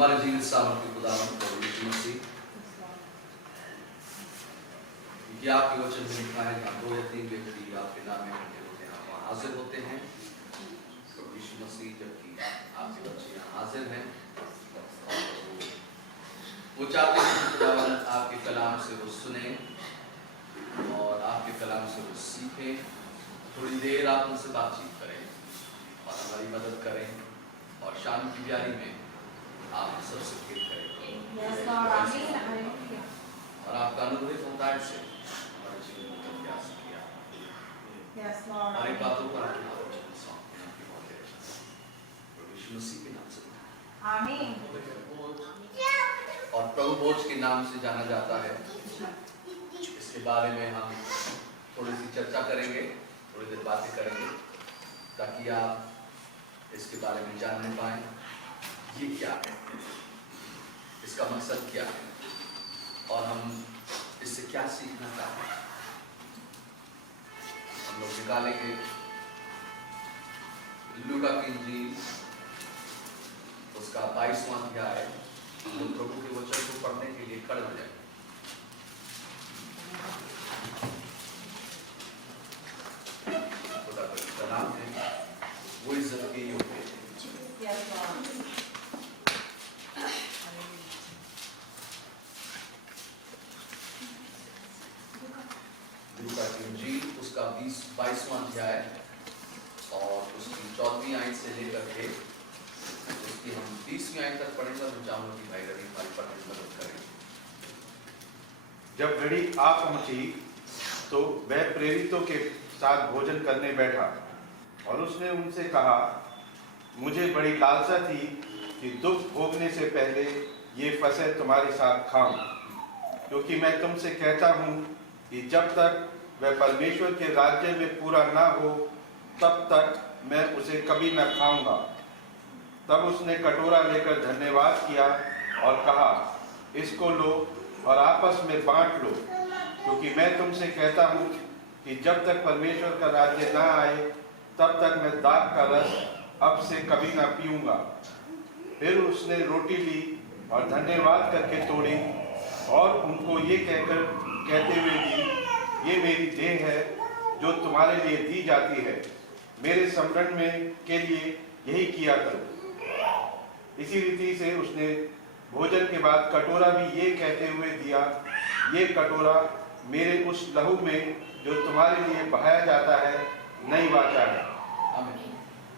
हमारे जीवित सामर्थ्य खुदावंद प्रभु यीशु मसीह कि आपके वचन में लिखा है कि 2 या 3 व्यक्ति आपके नाम में इकट्ठे होते हैं, वहाँ हाजिर होते हैं। प्रभु यीशु मसीह जबकि आपके बच्चे यहाँ हाजिर हैं, वो चाहते हैं कि खुदावंद आपके कलाम से वो सुने और आपके कलाम से वो सीखें। थोड़ी देर आप उनसे बातचीत करें और हमारी मदद करें और शाम की प्यारी में आप सबसे भेंट करें और आपका अनुग्रह होता है से हमारे जीवन में प्रयास किया हर एक बातों को आपके हाथों में सौंपते हैं। आपकी बहुत प्रभु यीशु मसीह के नाम से आमीन। और प्रभु भोज के नाम से जाना जाता है। इसके बारे में हम थोड़ी सी चर्चा करेंगे, थोड़ी देर बातें करेंगे ताकि आप इसके बारे में जानने पाएं ये क्या है, इसका मकसद क्या है और हम इससे क्या सीखना चाहते हैं। हम लोग निकालेंगे लूका की इंजील उसका 22वां अध्याय। हम लोग प्रभु के वचन को पढ़ने के लिए खड़े हो जाएंगे। खुदा का नाम है, वो इज्जत के योग्य है। लूका की इंजील उसका 22वां अध्याय और उसकी 14वीं आयत से लेकर के उसकी हम 20वीं आयत तक पढ़ेंगे और चाहूंगा कि भाई रवि हमारी पढ़ने में मदद करें। जब घड़ी आ पहुंची तो वह प्रेरितों के साथ भोजन करने बैठा और उसने उनसे कहा, मुझे बड़ी लालसा थी कि दुख भोगने से पहले ये फसह तुम्हारे साथ खाऊं, क्योंकि मैं तुमसे कहता हूं कि जब तक वह परमेश्वर के राज्य में पूरा ना हो तब तक मैं उसे कभी न खाऊंगा। तब उसने कटोरा लेकर धन्यवाद किया और कहा, इसको लो और आपस में बांट लो, क्योंकि मैं तुमसे कहता हूं कि जब तक परमेश्वर का राज्य ना आए तब तक मैं दाख का रस अब से कभी ना पीऊंगा। फिर उसने रोटी ली और धन्यवाद करके तोड़ी और उनको ये कहते हुए दी, ये मेरी देह है जो तुम्हारे लिए दी जाती है, मेरे स्मरण में के लिए यही किया करो। इसी रीति से उसने भोजन के बाद कटोरा भी ये कहते हुए दिया, ये कटोरा मेरे उस लहू में जो तुम्हारे लिए बहाया जाता है नई वाचा है। आमीन।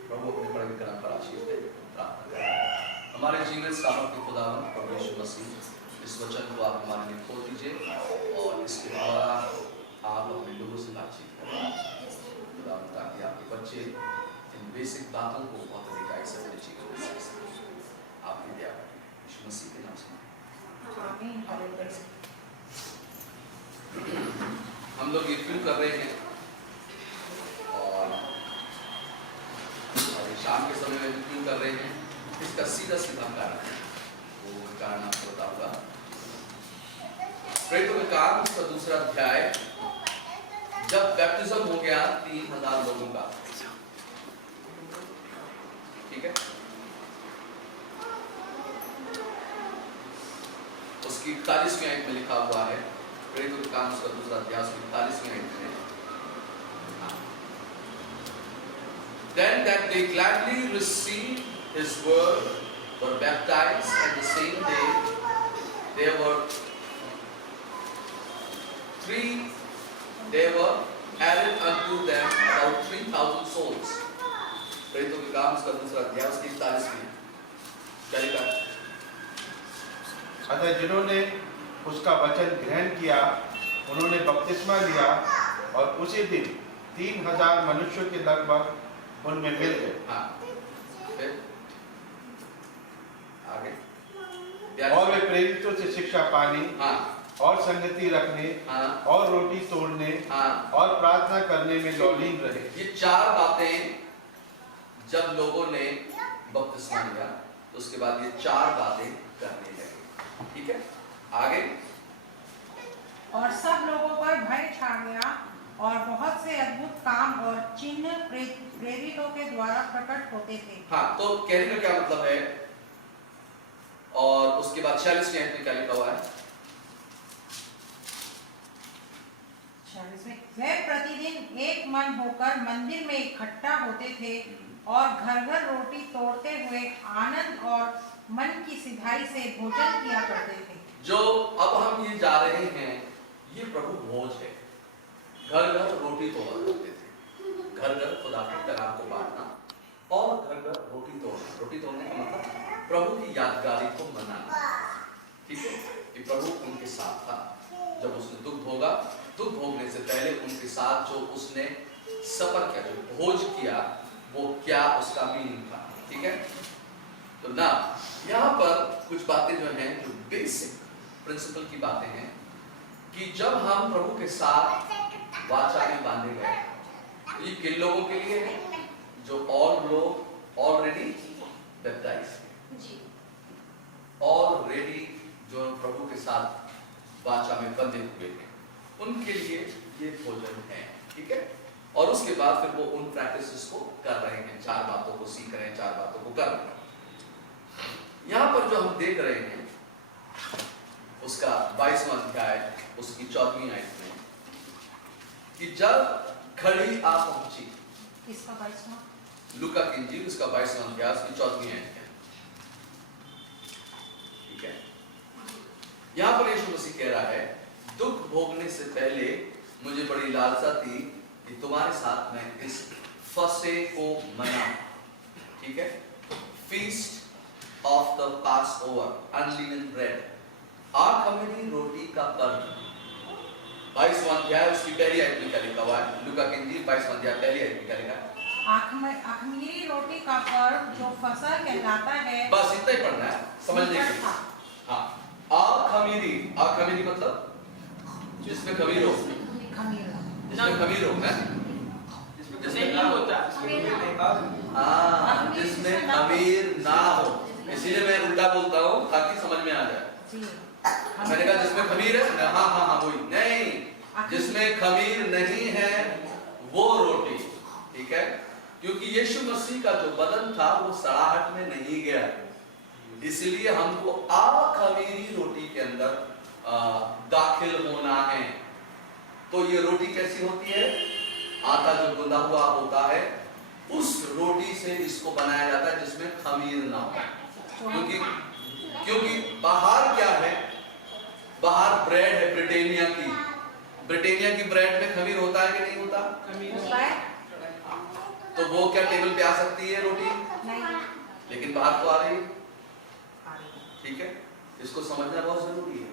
प्रभु अपने पवित्र कलाम पर आशीष दे। प्रार्थना करें। हमारे जीवित सामर्थ्य खुदावंद प्रभु यीशु मसीह, इस वचन को आप हमारे लिए खोल दीजिए और इसके द्वारा आप अपने लोगों से बातचीत करें खुदावंद, ताकि आपके बच्चे इन बेसिक बातों को बहुत अधिकाई से अपने जीवन में सीख सकें। आपकी दया करें यीशु मसीह के नाम से आमीन। हम लोग ये फिल्म कर रहे हैं और शाम के समय में फिल्म कर रहे हैं। इसका सीधा कारण है, वो कारण आपको बताऊंगा। प्रेरितों के काम उसका 2रा अध्याय, जब बैप्टिज्म हो गया 3000 लोगों का, ठीक है, उसकी 41वीं आयत में लिखा हुआ है। प्रेरितों के काम उसका 2रा अध्याय 41वीं आयत में, Then that they gladly received his word, were baptized, and the same day there were added unto them about 3,000 souls. प्रेरितों के काम उसका 2रा अध्याय उसकी 41वीं क्या। अतः जिन्होंने उसका वचन ग्रहण किया उन्होंने बपतिस्मा लिया और उसी दिन 3000 मनुष्यों के लगभग उनमें मिल गए। हाँ, आगे। और वे प्रेरितों से शिक्षा पाने, हाँ, और संगति रखने, हाँ, और रोटी तोड़ने, हाँ, और प्रार्थना करने में लौलीन रहे। ये 4 बातें जब लोगों ने बपतिस्मा लिया तो उसके बाद ये 4 बातें करने लगे। ठीक है, आगे। और सब लोगों पर भय छा गया और बहुत से अद्भुत काम और चिन्ह प्रेरितों के द्वारा प्रकट होते थे। हाँ, तो कहने का क्या मतलब है और उसके बाद 46वें आयत में क्या लिखा हुआ है? 46 में, वे प्रतिदिन एक मन होकर मंदिर में इकट्ठा होते थे और घर घर रोटी तोड़ते हुए आनंद और मन की सिधाई से भोजन किया करते थे। जो अब हम ये जा रहे हैं, ये प्रभु भोज है। घर घर रोटी तोड़ा करते थे, घर घर खुदा के कलाम को बांटना और घर घर रोटी तोड़ना। रोटी तोड़ने का मतलब प्रभु की यादगारी को मनाना, ठीक है? कि प्रभु उनके साथ था जब उसने दुख भोगा। दुख भोगने से पहले उनके साथ जो उसने सफर किया, जो भोज किया, वो क्या उसका मीनिंग था, ठीक है? तो ना यहाँ पर कुछ बातें जो हैं, जो बेसिक प्रिंसिपल की बातें हैं कि जब हम प्रभु के साथ वाचा में बांधे गए, तो ये किन लोगों के लिए है? जो और लोग ऑलरेडी बैप्टाइज हैं, ऑलरेडी जो प्रभु के साथ वाचा में बंधे हुए हैं, उनके लिए ये भोजन है, ठीक है? और उसके बाद फिर वो उन प्रैक्टिसेस को कर रहे हैं, 4 बातों को सीख रहे हैं, 4 बातों को कर रहे हैं। यहाँ पर जो हम देख रहे हैं उसका 22वां अध्याय उसकी 4वीं आयत में, कि जब घड़ी आ पहुंची, किसका 22वां? लूका की इंजील उसका 22वां अध्याय उसकी 4वीं आयत है, ठीक है? यहाँ पर यीशु मसीह कह रहा है, दुख भोगने से पहले मुझे बड़ी लालसा थी कि तुम्हारे साथ मैं इस फसे को मनाऊं, ठीक है? Feast of the Passover, unleavened bread, अख़मीरी रोटी का पर्व। 22वां अध्याय उसकी पहली आयत में क्या लिखा हुआ है? लूका की इंजील 22वां अध्याय पहली आयत में क्या लिखा है? अख़मीरी रोटी का पर्व जो फसह कहलाता है। बस इतना ही पढ़ना है, समझने के लिए। हाँ, अख़मीरी, अख़मीरी मतलब जिसमें खमीर हो, जिसमें खमीर हो, है? जिसमें ना होता, हाँ, जिसमें खमीर ना हो। इसीलिए मैं उल्टा बोलता हूँ ताकि समझ में आ जाए। मैंने कहा जिसमें खमीर है, हाँ हाँ हाँ वही नहीं, जिसमें खमीर नहीं है वो रोटी, ठीक है? क्योंकि यीशु मसीह का जो बदन था वो सड़ाहट में नहीं गया, इसलिए हमको अख़मीरी रोटी के अंदर दाखिल होना है। तो ये रोटी कैसी होती है? आटा जो गुंदा हुआ होता है, उस रोटी से इसको बनाया जाता है जिसमें खमीर ना हो। क्योंकि बाहर क्या है? बाहर ब्रेड है ब्रिटानिया की। ब्रिटानिया की ब्रेड में खमीर होता है कि नहीं होता? होता है। तो वो क्या टेबल पे आ सकती है रोटी? नहीं। लेकिन बाहर तो आ रही है, ठीक है? इसको समझना बहुत जरूरी है।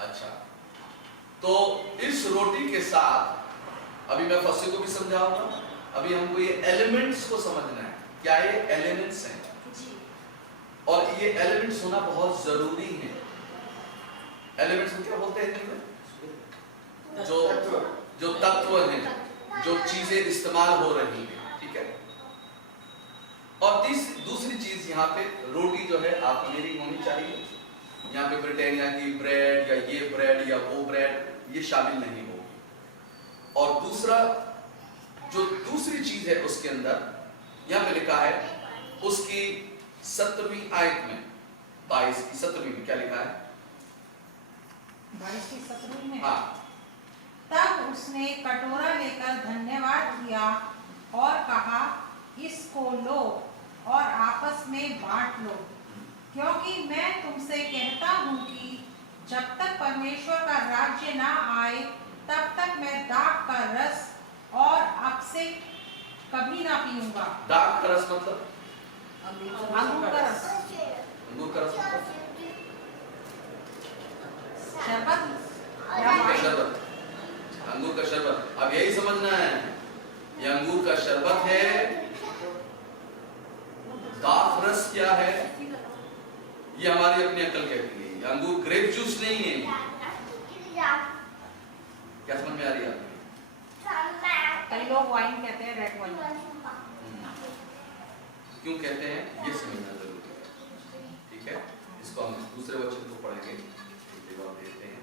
अच्छा, तो इस रोटी के साथ अभी मैं फसे को भी समझाऊंगा। अभी हमको ये एलिमेंट्स को समझना है, क्या ये एलिमेंट्स हैं, और ये एलिमेंट्स होना बहुत जरूरी है। एलिमेंट्स को क्या बोलते हैं हिंदी में? जो तत्व हैं, जो चीजें इस्तेमाल हो रही हैं, ठीक है? और दूसरी चीज यहाँ पे रोटी जो है अख़मीरी होनी चाहिए। यहाँ पे ब्रिटानिया की ब्रेड या ये ब्रेड या वो ब्रेड ये शामिल नहीं होगी। और दूसरा जो दूसरी चीज है उसके अंदर यहाँ पे लिखा है उसकी 17वीं आयत में, 22 की 17वीं में क्या लिखा है? 22 की 17वीं में। हाँ। तब उसने कटोरा लेकर धन्यवाद किया और कहा, इसको लो और आपस में बांट लो, क्योंकि मैं तुमसे कहता हूँ कि जब तक परमेश्वर का राज्य ना आए तब तक मैं दाख का रस और अब से कभी ना पीऊंगा। दाख का रस मतलब? अंगूर का रस। अंगूर का रस मतलब शरबत या अंगूर का वाइन। शरबत। अंगूर का शरबत, अब यही समझना है, ये अंगूर का शरबत है। दाख रस क्या है? ये हमारी अपनी अकल कहती है। अंगूर ग्रेप जूस नहीं है। क्या समझ में आ रही है आपको? कई लोग वाइन कहते हैं, रेड वाइन। क्यों कहते हैं ये समझना जरूरी है, ठीक है? इसको हम दूसरे वचन को पढ़ेंगे, जवाब देते हैं।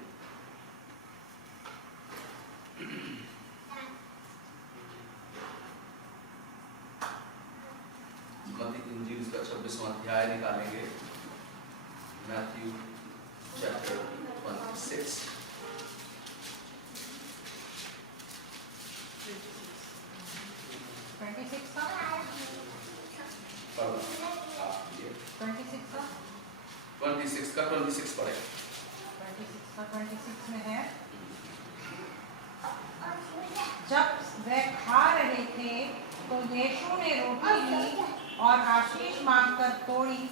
मत्ती की इंजील उसका 26वां अध्याय निकालेंगे Matthew chapter 26. आप ये 26 का 26 पढ़े। 26 में है, जब वे खा रहे थे तो यीशु ने रोटी ली और आशीष मांगकर तोड़ी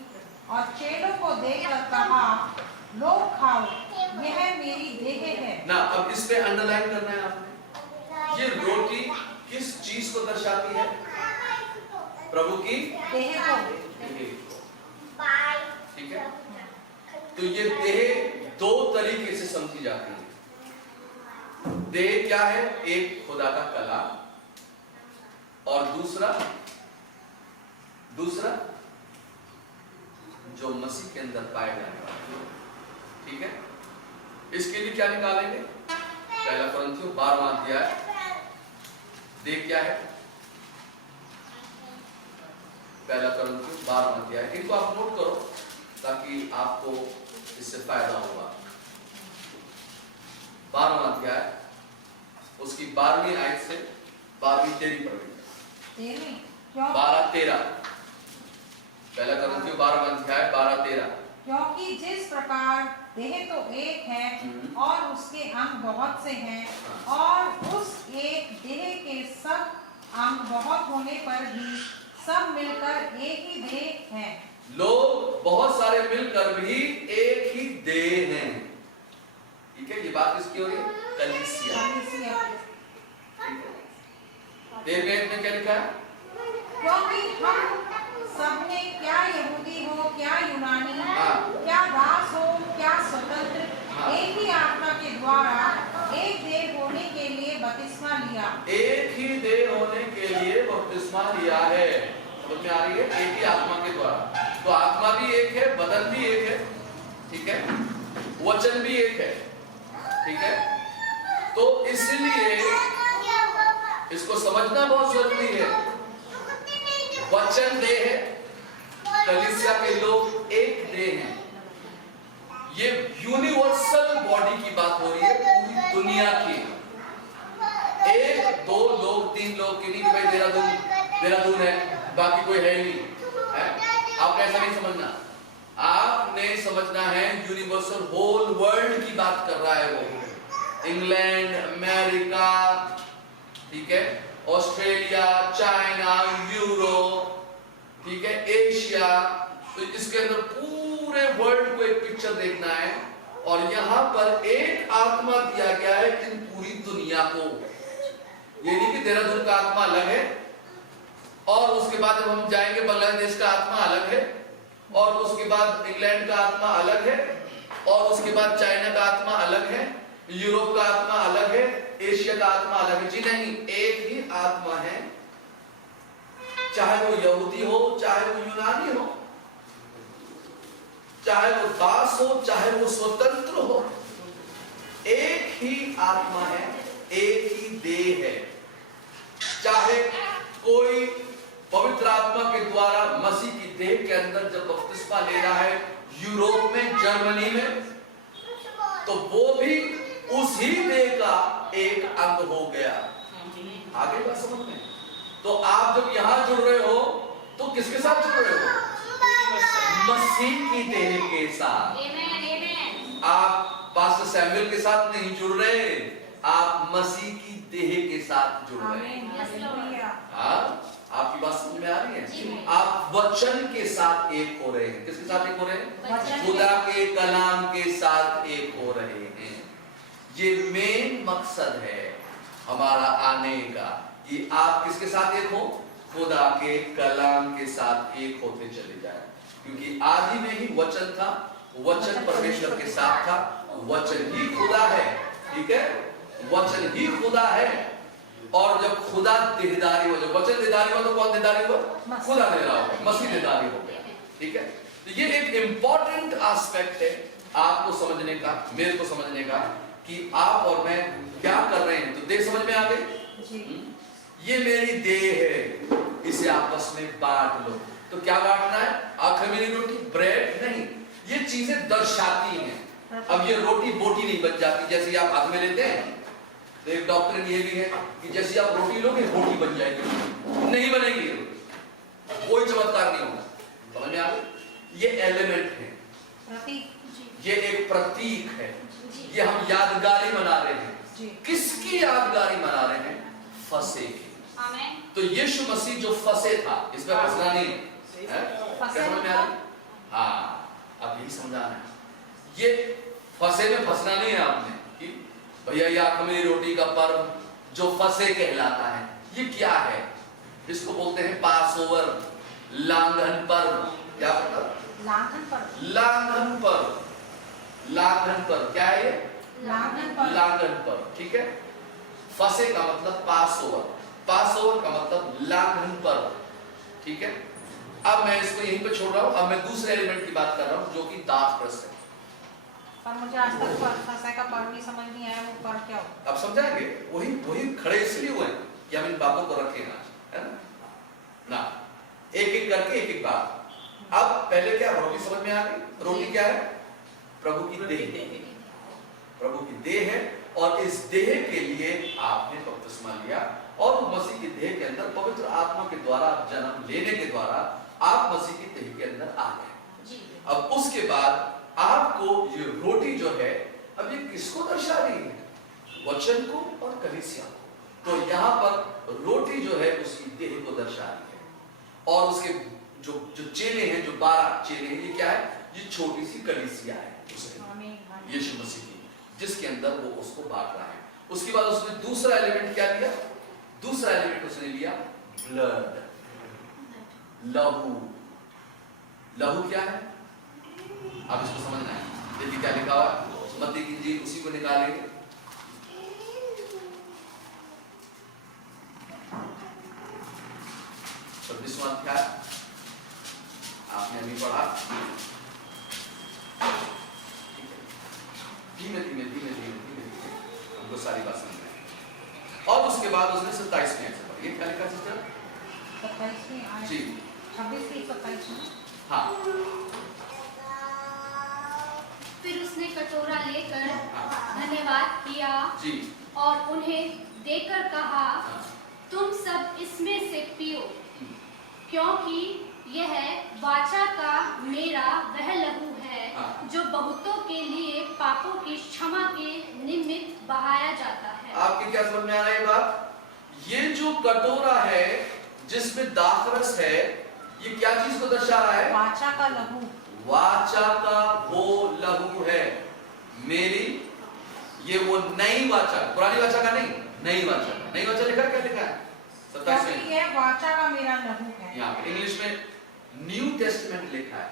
और चेलों को देकर कहा, लो खाओ, यह मेरी देह है। ना अब इस पे अंडरलाइन करना है आपने। ये रोटी किस चीज को दर्शाती है? प्रभु की देह को। ठीक है, तो ये देह दो तरीके से समझी जाती है। देह क्या है? एक खुदा का कलाम और दूसरा जो मसीह के अंदर पाया जाता है। ठीक है, इसके लिए क्या निकालेंगे? पहला कुरिन्थियों 12वां अध्याय। देह क्या है? पहला कुरिन्थियों 12वां अध्याय। इनको आप नोट करो ताकि आपको इससे फायदा होगा। 12वां अध्याय, उसकी 12वीं आयत से 12वीं 13 पढ़ेंगे। 12-13 पहला कुरिन्थियों 12वां अध्याय 12-13। क्योंकि जिस प्रकार देह तो एक है और उसके अंग बहुत से हैं, और उस एक देह के सब अंग बहुत होने पर भी सब मिलकर एक ही देह है। लोग बहुत सारे मिलकर भी एक ही देह हैं। ठीक है, ये बात किसकी हो रही है? कलीसिया। देह में क्या लिखा है? क्योंकि हम सबने, क्या यहूदी हो क्या यूनानी, क्या दास हो क्या स्वतंत्र, एक ही आत्मा के द्वारा एक देह होने के लिए बपतिस्मा लिया। एक ही देह होने के लिए बपतिस्मा लिया है। समझ में आ रही है? एक ही आत्मा के द्वारा। तो आत्मा भी एक है, बदन भी एक है। ठीक है, वचन भी एक है। ठीक है, तो इसलिए इसको समझना बहुत जरूरी है। वचन देह है, कलीसिया के लोग एक देह हैं। ये यूनिवर्सल बॉडी की बात हो रही है, पूरी दुनिया की। एक दो लोग, तीन लोग की नहीं, भाई देहरादून है, बाकी कोई है नहीं है? आपने ऐसा नहीं समझना। आपने समझना है यूनिवर्सल, होल वर्ल्ड की बात कर रहा है वो। इंग्लैंड, अमेरिका, ठीक है, ऑस्ट्रेलिया, चाइना, यूरोप, ठीक है, एशिया। तो इसके अंदर पूरे वर्ल्ड को एक पिक्चर देखना है और यहां पर एक आत्मा दिया गया है इन पूरी दुनिया को। ये नहीं कि देहरादून का आत्मा अलग है और उसके बाद जब हम जाएंगे बांग्लादेश का आत्मा अलग है और उसके बाद इंग्लैंड का आत्मा अलग है और उसके बाद चाइना का आत्मा अलग है, यूरोप का आत्मा अलग है, एशिया का आत्मा अलग है। जी नहीं, एक ही आत्मा है, चाहे वो यहूदी हो, चाहे वो यूनानी हो, चाहे वो दास हो, चाहे वो स्वतंत्र हो, एक ही आत्मा है, एक ही देह है। चाहे कोई पवित्र आत्मा के द्वारा मसीह की देह के अंदर जब बपतिस्मा ले रहा है यूरोप में, जर्मनी में, तो वो भी उसी देह का एक अंग हो गया। आगे बात समझ में? तो आप जब यहां जुड़ रहे हो तो किसके साथ जुड़ रहे हो? मसीह की देह के साथ। आप पास्टर सैमुअल के साथ नहीं जुड़ रहे, आप मसीह की देह के साथ जुड़ रहे हैं। आपकी बात समझ में आ रही है? आप वचन के साथ एक हो रहे हैं। किसके साथ एक हो रहे हैं? खुदा के कलाम के साथ एक हो रहे हैं। ये मेन मकसद है हमारा आने का, कि आप किसके साथ एक हो? खुदा के कलाम के साथ एक होते चले जाए। क्योंकि आदि में ही वचन था, वचन परमेश्वर के साथ था, वचन ही खुदा है। ठीक है, वचन ही खुदा है। और जब खुदा देहधारी हो, जब वचन देहधारी हो तो कौन देहधारी हो? खुदा देहधारी हो गया, मसीह देहधारी हो गया। ठीक है, तो ये एक इंपॉर्टेंट एस्पेक्ट है आपको समझने का, मेरे को समझने का, कि आप और मैं क्या कर रहे हैं। तो देह समझ में आ गई? ये मेरी देह है, इसे आपस में बांट लो। तो क्या बांटना है? आखिर मेरी रोटी, ब्रेड नहीं, ये चीजें दर्शाती हैं। अब ये रोटी बोटी नहीं बन जाती, जैसे आप हाथ में लेते हैं तो एक डॉक्टर ये भी है कि जैसे आप रोटी लोगे बोटी बन जाएगी, नहीं बनेगी, कोई चमत्कार नहीं होगा। समझ में आ गया? ये एलिमेंट है, ये एक प्रतीक है, ये हम यादगारी मना रहे हैं। किसकी यादगारी मना रहे हैं? फंसे की। तो यीशु मसीह जो फंसे था, इसमें फंसना नहीं है, क्या समझ में आ रहा? हाँ, अब यही समझाना है, ये फंसे में फंसना नहीं है आपने कि भैया ये आखिरी रोटी का पर्व जो फंसे कहलाता है, ये क्या है? इसको बोलते हैं पास ओवर, लांघन पर्व। क्या पता? लांघन पर्व। लांघन पर्व क्या है? लांघन पर्व। ठीक है, फंसे का मतलब पास ओवर, पास ओवर का मतलब लांघन पर्व। ठीक है, अब मैं इसको यहीं पे छोड़ रहा हूं, अब मैं दूसरे एलिमेंट की बात कर रहा हूं जो कि दाखरस है। पर मुझे आज तक फंसे का पर्व नहीं समझ नहीं आया, वो पर्व क्या होता है? अब समझाएंगे, वही खड़े इसलिए हुए कि हम इन बातों को रखें आज, है ना? एक एक करके एक एक बात। अब पहले क्या रोटी समझ में आ गई? रोटी क्या है? प्रभु की देह, प्रभु की देह है, और इस देह के लिए आपने बपतिस्मा लिया और मसीह की देह के अंदर पवित्र आत्मा के द्वारा जन्म लेने के द्वारा आप मसीह की देह के अंदर आ गए। अब उसके बाद आपको ये रोटी जो है, अब ये किसको दर्शा रही है? वचन को और कलीसिया को। तो यहाँ पर रोटी जो है उसकी देह को दर्शा रही है, और उसके जो चेले हैं, जो 12 चेले हैं, ये क्या है? ये छोटी सी कलीसिया है यीशु मसीह की, जिसके अंदर वो उसको बांट रहा है। उसके बाद उसने दूसरा एलिमेंट क्या लिया? दूसरा एलिमेंट उसने लिया ब्लड, लहू। लहू क्या है? आप इसको समझना है। देखिए क्या लिखा हुआ है, मत्ती की इंजील उसी को निकालेंगे। छब्बीसवां अध्याय आपने अभी पढ़ा। धीमे धीमे धीमे धीमे धीमे हमको सारी बात समझ में आई। और उसके बाद उसने 27वें से पढ़ी। क्या लिखा सिस्टर? 27वें जी, 26 27। हाँ। फिर उसने कटोरा लेकर धन्यवाद किया जी, और उन्हें देकर कहा, हाँ। तुम सब इसमें से पियो, क्योंकि यह वाचा का मेरा वह लहू है हाँ। जो बहुतों के लिए पापों की क्षमा के निमित्त बहाया जाता है। आपकी क्या समझ में आ रहा है बात? ये जो कटोरा है जिसमें दाखरस है, ये क्या चीज को दर्शा रहा है? वाचा का लहू। वाचा का वो लहू है मेरी, ये वो नई वाचा, पुरानी वाचा का नहीं, नई वाचा का। नई वाचा लिखा, क्या लिखा है? 27 में ये वाचा का मेरा लहू है। यहाँ पे इंग्लिश में न्यू टेस्टमेंट लिखा है,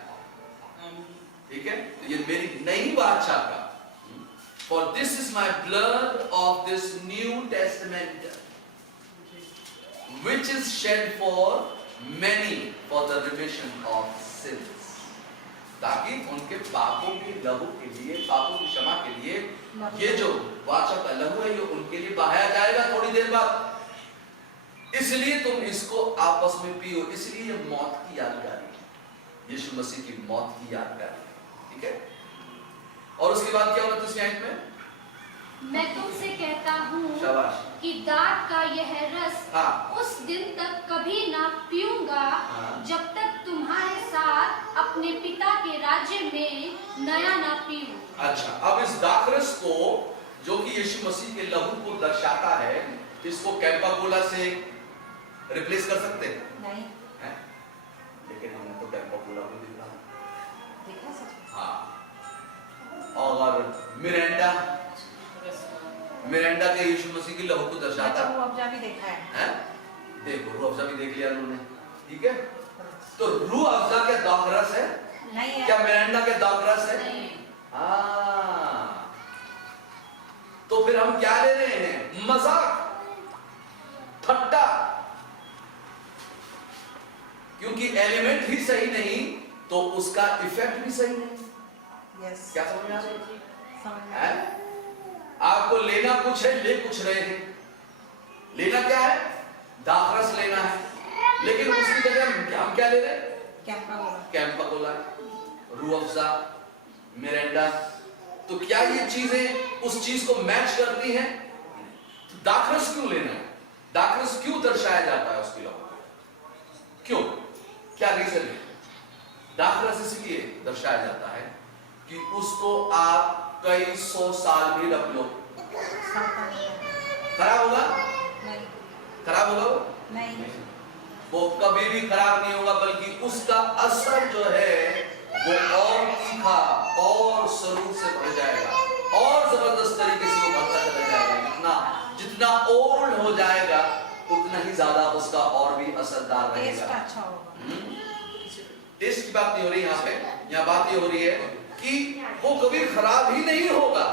ठीक है? तो ये मेरी नई वाचा का, for this is my blood of this new testament which is shed for many for the remission of sins, ताकि उनके पापों के लहू के लिए, पापों की क्षमा के लिए ये जो वाचा का लहू है ये उनके लिए बहाया जाएगा थोड़ी देर बाद। इसलिए तुम इसको आपस में पियो, इसलिए ये मौत की यादगारी है, यीशु मसीह की मौत की यादगारी है, ठीक है? और उसके बाद क्या होगा 29वें आयत में? मैं तुमसे कहता हूँ शाबाश। कि दाख का यह रस हाँ। उस दिन तक कभी ना पीऊंगा, हाँ। जब तक तुम्हारे साथ अपने पिता के राज्य में नया ना पीऊं। अच्छा, अब इस दाखरस को जो कि यीशु मसीह के लहू को दर्शाता है, इसको कैंपा-कोला से रिप्लेस कर सकते हैं? नहीं। हैं? लेकिन हमने तो कैंपा-कोला को देखा सच? हाँ। और मिरांडा के यीशु मसीह के लहू को दर्शाता है। रूह अफ़ज़ा भी देखा है। हैं? देखो, रूह अफ़ज़ा भी देख लिया उन्होंने, ठीक है? तो रूह अफ़ज़ा क्या दाखरस है? नहीं है। क्या मिरांडा क्या दाखरस है? नहीं। हाँ। तो फिर हम क्या ले रहे हैं? मजाक, ठट्टा। क्योंकि एलिमेंट ही सही नहीं तो उसका इफेक्ट भी सही नहीं। यस। क्या समझ में आ रहा है? समझ में आ रहा है। आपको लेना कुछ है, ले कुछ रहे हैं। लेना क्या है? दाखरस लेना है, लेकिन उसकी जगह हम क्या ले रहे हैं? कैंपा-कोला। कैंपा-कोला, रूह अफ़ज़ा, मिरांडा, तो क्या ये चीजें उस चीज को मैच करती हैं? दाखरस क्यों लेना है? दाखरस क्यों दर्शाया जाता है उसके लोगों को? क्यों? क्या रीजन है? दाखरस इसलिए दर्शाया जाता है कि उसको आप कई 100 साल भी रख लो, खराब होगा? नहीं खराब होगा वो? नहीं वो कभी भी खराब नहीं होगा, बल्कि उसका असर जो है वो और तीखा और स्वरूप से बढ़ जाएगा और जबरदस्त तरीके से वो बढ़ता चला जाएगा। जितना ओल्ड हो जाएगा उतना ही ज्यादा उसका और भी असरदार टेस्ट रहेगा। अच्छा होगा। टेस्ट की बात नहीं हो रही यहाँ पे, यहाँ बात ये हो रही है कि वो कभी खराब ही नहीं होगा।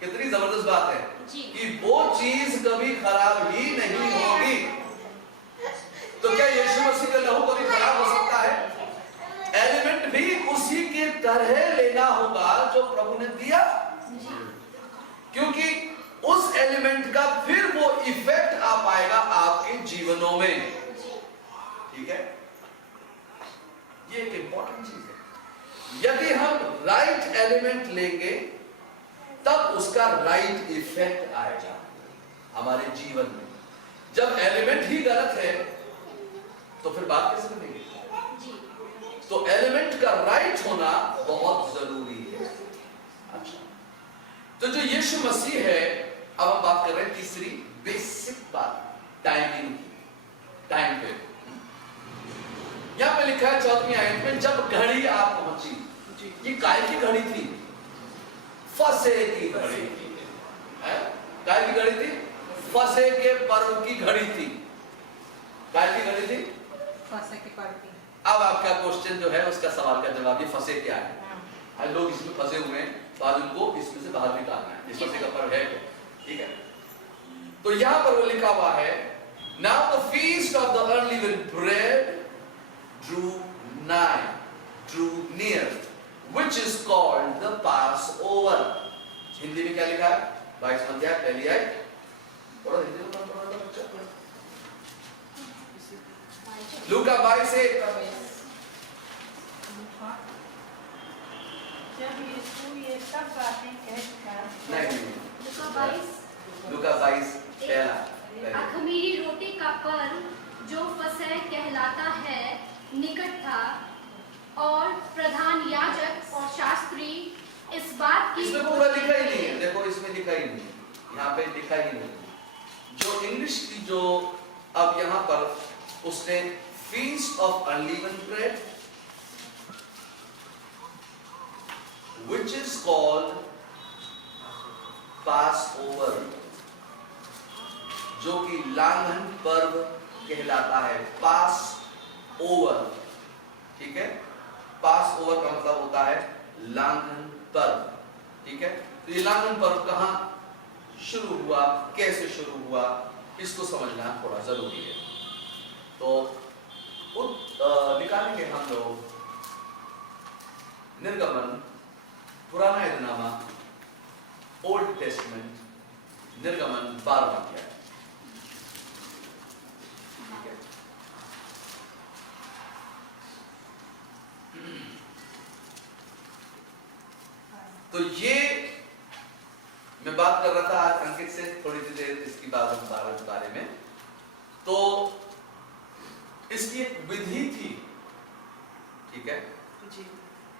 कितनी जबरदस्त बात है कि वो चीज कभी खराब ही नहीं होगी। तो क्या यीशु मसीह का लहू कभी खराब हो सकता है? एलिमेंट भी उसी के तरह लेना होगा जो प्रभु ने दिया, क्योंकि उस एलिमेंट का फिर वो इफेक्ट आ पाएगा आपके जीवनों में। ठीक है, ये एक इंपॉर्टेंट चीज है। यदि हम राइट एलिमेंट लेंगे तब उसका राइट इफेक्ट आएगा हमारे जीवन में। जब एलिमेंट ही गलत है तो फिर बात कैसे बनेगी? तो एलिमेंट का राइट होना बहुत जरूरी है। अच्छा, तो जो यीशु मसीह है, अब हम बात कर रहे हैं तीसरी बेसिक बात, टाइमिंग की। टाइम पे यहां पे लिखा है 4वीं आयत में, जब घड़ी आप पहुंची। ये काय की घड़ी थी? फसे की घड़ी थी। काय की घड़ी थी? फसे के पर्व की घड़ी थी। काय की घड़ी थी? फसे की पर्व। अब आपका क्वेश्चन जो है उसका सवाल का जवाब, ये फसे क्या है? आज लोग इसमें फंसे हुए हैं, तो आज उनको इसमें से बाहर निकालना है। इस फसे का पर्व है, ठीक है? तो यहां पर वो लिखा हुआ है, Now the feast of the unleavened bread drew near, which is called the Passover. Hindi में क्या लिखा है? 22वां अध्याय पहली आयत। पढ़ो हिंदी में, पढ़ो बच्चा। लूका 22:1। जब यीशु ये सब बातें कह चुका, नहीं, लूका 22 पहला। अख़मीरी रोटी का पर्व जो फसह कहलाता है निकट था, और प्रधान याजक और शास्त्री इस बात की, इसमें पूरा लिखा ही नहीं है। देखो इसमें लिखा ही नहीं, यहाँ पे लिखा ही नहीं। जो इंग्लिश की जो अब यहाँ पर उसने feast of unleavened bread which is called Passover, जो कि लांघन पर्व कहलाता है। पास ओवर, ठीक है? पास ओवर का मतलब होता है लांघन पर्व, ठीक है? तो ये लांघन पर्व कहां शुरू हुआ, कैसे शुरू हुआ, इसको समझना थोड़ा जरूरी है। तो निकालेंगे हम लोग निर्गमन, पुराना ऐतनामा, ओल्ड टेस्टमेंट, निर्गमन 12वां अध्याय। तो ये मैं बात कर रहा था आज अंकित से थोड़ी सी देर इसकी बारे में। तो इसकी एक विधि थी, ठीक है जी,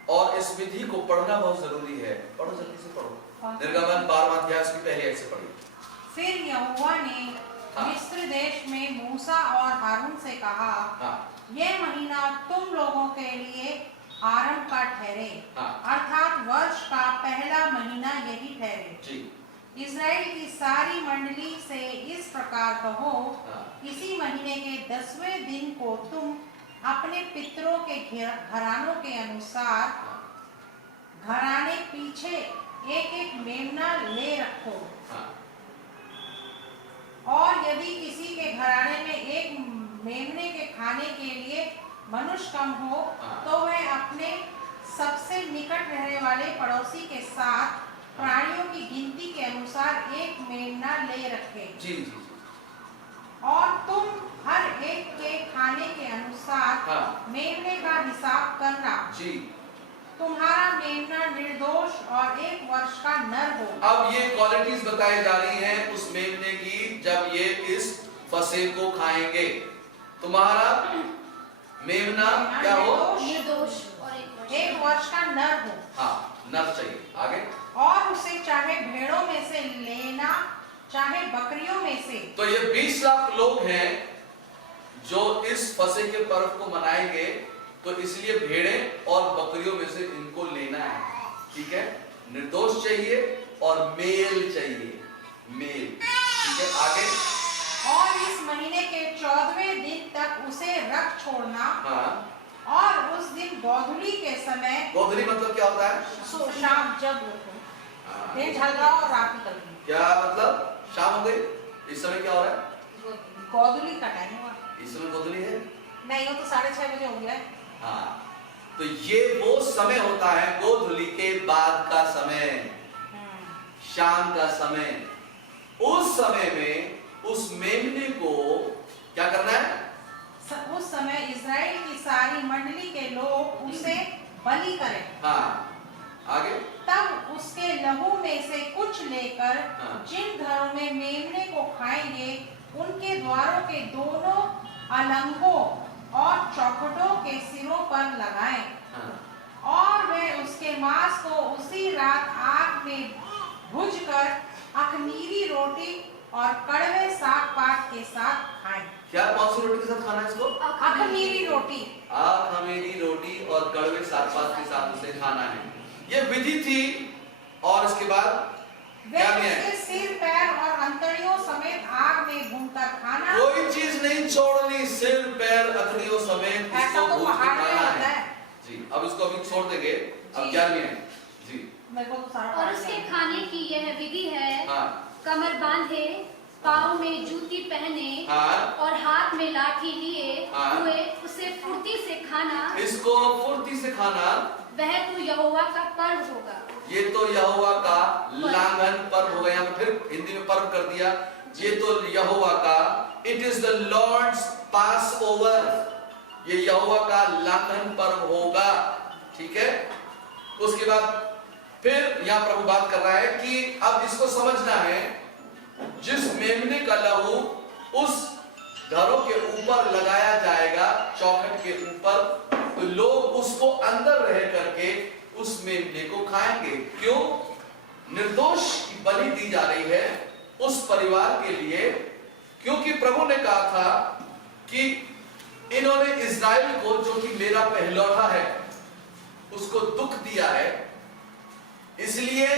और इस विधि को पढ़ना बहुत जरूरी है। पढ़ो, जल्दी से पढ़ो। निर्गमन 12वां अध्याय की पहली आयत से पढ़िए। फिर यहोवा ने मिस्र देश में मूसा और हारून से कहा, यह महीना तुम लोगों के लिए आरंभ का ठहरे, अर्थात वर्ष का पहला महीना यही ठहरे जी। इस्राएल की सारी मंडली से इस प्रकार कहो, इसी महीने के 10वें दिन को तुम अपने पितरों के घरानों के अनुसार घराने पीछे एक एक मेमना ले रखो। और यदि किसी के घराने में एक मेमने के खाने के लिए मनुष्य कम हो, तो वह अपने सबसे निकट रहने वाले पड़ोसी के साथ प्राणियों की गिनती के अनुसार एक मेमना ले रखे जी। और तुम हर एक के खाने के अनुसार मेमने का हिसाब करना जी। तुम्हारा मेमना निर्दोष और 1 वर्ष का नर हो। अब ये क्वालिटीज बताई जा रही हैं उस मेमने की जब ये इस फसे को खाएंगे। तुम्हारा मेमना क्या हो? निर्दोष और 1 वर्ष का नर हो। हाँ, नर चाहिए। आगे, और उसे चाहे भेड़ों में से लेना चाहे बकरियों में से। तो ये 20 लाख लोग हैं जो इस फसे के पर्व को मनाएंगे, तो इसलिए भेड़ें और बकरियों में से इनको लेना है। ठीक है, निर्दोष चाहिए और मेल चाहिए, मेल। ठीक है, आगे। और इस महीने के 14वें दिन तक उसे रख छोड़ना। हाँ, और उस दिन गोधूली के समय, गोधूली मतलब क्या होता है? शाम जब हाँ, दिन ढल रहा और रात निकल गई, क्या मतलब? शाम हो गई। इस समय क्या हो रहा है? गोधूली का टाइम हुआ। इस समय गोधूली है? नहीं, वो तो 6:30 बजे हो गया है। हाँ, तो ये वो समय होता है गोधूली के बाद का समय, शाम का समय। उस समय में उस मेमने को क्या करना है? उस समय इज़राइल की सारी मंडली के लोग उसे बलि करें। हाँ, आगे। तब उसके लहू में से कुछ लेकर हाँ। जिन घरों में मेमने को खाएंगे उनके द्वारों के दोनों अलंगों और चौखटों के सिरों पर लगाएं। हाँ। और वे उसके मांस को उसी रात आग में भूनकर अखमीरी रोटी और कड़वे साग पात के साथ खाएं। क्या कौन सी रोटी के साथ खाना है इसको? अखमीरी रोटी। खमीरी रोटी और कड़वे साग पात के साथ उसे खाना है। ये विधि थी। और इसके बाद वे क्या है? उसके सिर पैर और अंतड़ियों समेत आग में भूनकर खाना। कोई चीज नहीं छोड़नी, सिर पैर अथड़ियों समेत ऐसा इसको तो भून के पहाड़ में खाना होता है। है। जी, अब इसको अभी छोड़ देंगे। अब जी। 11वीं है जी। मेरे को तो सारा और पहाड़ उसके में। खाने की यह विधि है, हाँ, कमर बांधे, पाँव में जूती पहने हाँ, और हाथ में लाठी लिए हाँ। हुए उसे फुर्ती से खाना। इसको फुर्ती से खाना। वह तो यहोवा का पर्व होगा। ये तो यहोवा का लांघन पर्व हो गया। यहाँ पे फिर हिंदी में पर्व कर दिया। ये तो यहोवा का, it is the Lord's Passover, ये यहोवा का लांघन पर्व होगा। ठीक है, उसके बाद फिर यहाँ प्रभु बात कर रहा है कि अब इसको समझना है, जिस मेमने का लहू उस घरों के ऊपर लगाया जाएगा, चौखट के ऊपर, तो लोग उसको अंदर रह करके उस मेमने को खाएंगे। क्यों? निर्दोष की बलि दी जा रही है उस परिवार के लिए, क्योंकि प्रभु ने कहा था कि इन्होंने इस्राएल को, जो कि मेरा पहलौठा है, उसको दुख दिया है, इसलिए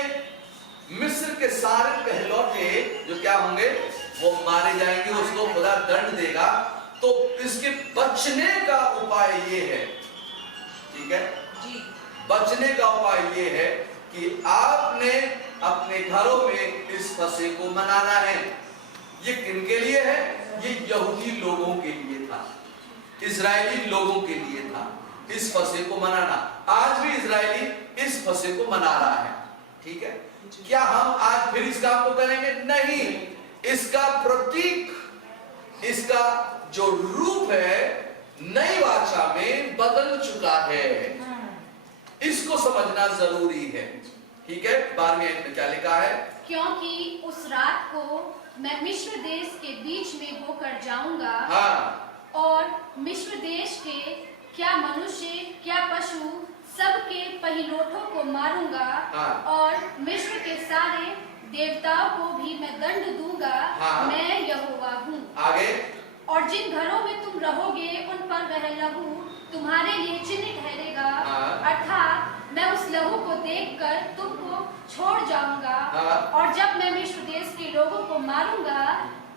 मिस्र के सारे पहलौठे जो क्या होंगे, वो मारे जाएंगे, उसको खुदा दंड देगा। तो इसके बचने का उपाय ये है, ठीक है जी। बचने का उपाय ये है कि आपने अपने घरों में इस फसे को मनाना है। ये किनके लिए है? ये यहूदी लोगों के लिए था, इजरायली लोगों के लिए था इस फसे को मनाना। आज भी इजरायली इस फसे को मना रहा है। ठीक है, क्या हम आज फिर इस काम को करेंगे? नहीं, इसका प्रतीक, इसका जो रूप है, नई भाषा में बदल चुका है। इसको समझना जरूरी है। ठीक है, 12वीं आयत में क्या लिखा है? क्योंकि उस रात को मैं मिस्र देश के बीच में होकर जाऊंगा। हाँ, और मिस्र देश के क्या मनुष्य क्या पशु सबके पहिलोठों को मारूंगा। हाँ। और मिस्र के सारे देवताओं को भी मैं दंड दूंगा। हाँ। मैं यहोवा हूँ। आगे। और जिन घरों में तुम रहोगे उन पर वह लहू तुम्हारे लिए चिन्ह ठहरेगा। हाँ। अर्थात मैं उस लहू को देखकर तुमको छोड़ जाऊंगा। हाँ। और जब मैं मिस्र देश के लोगों को मारूंगा,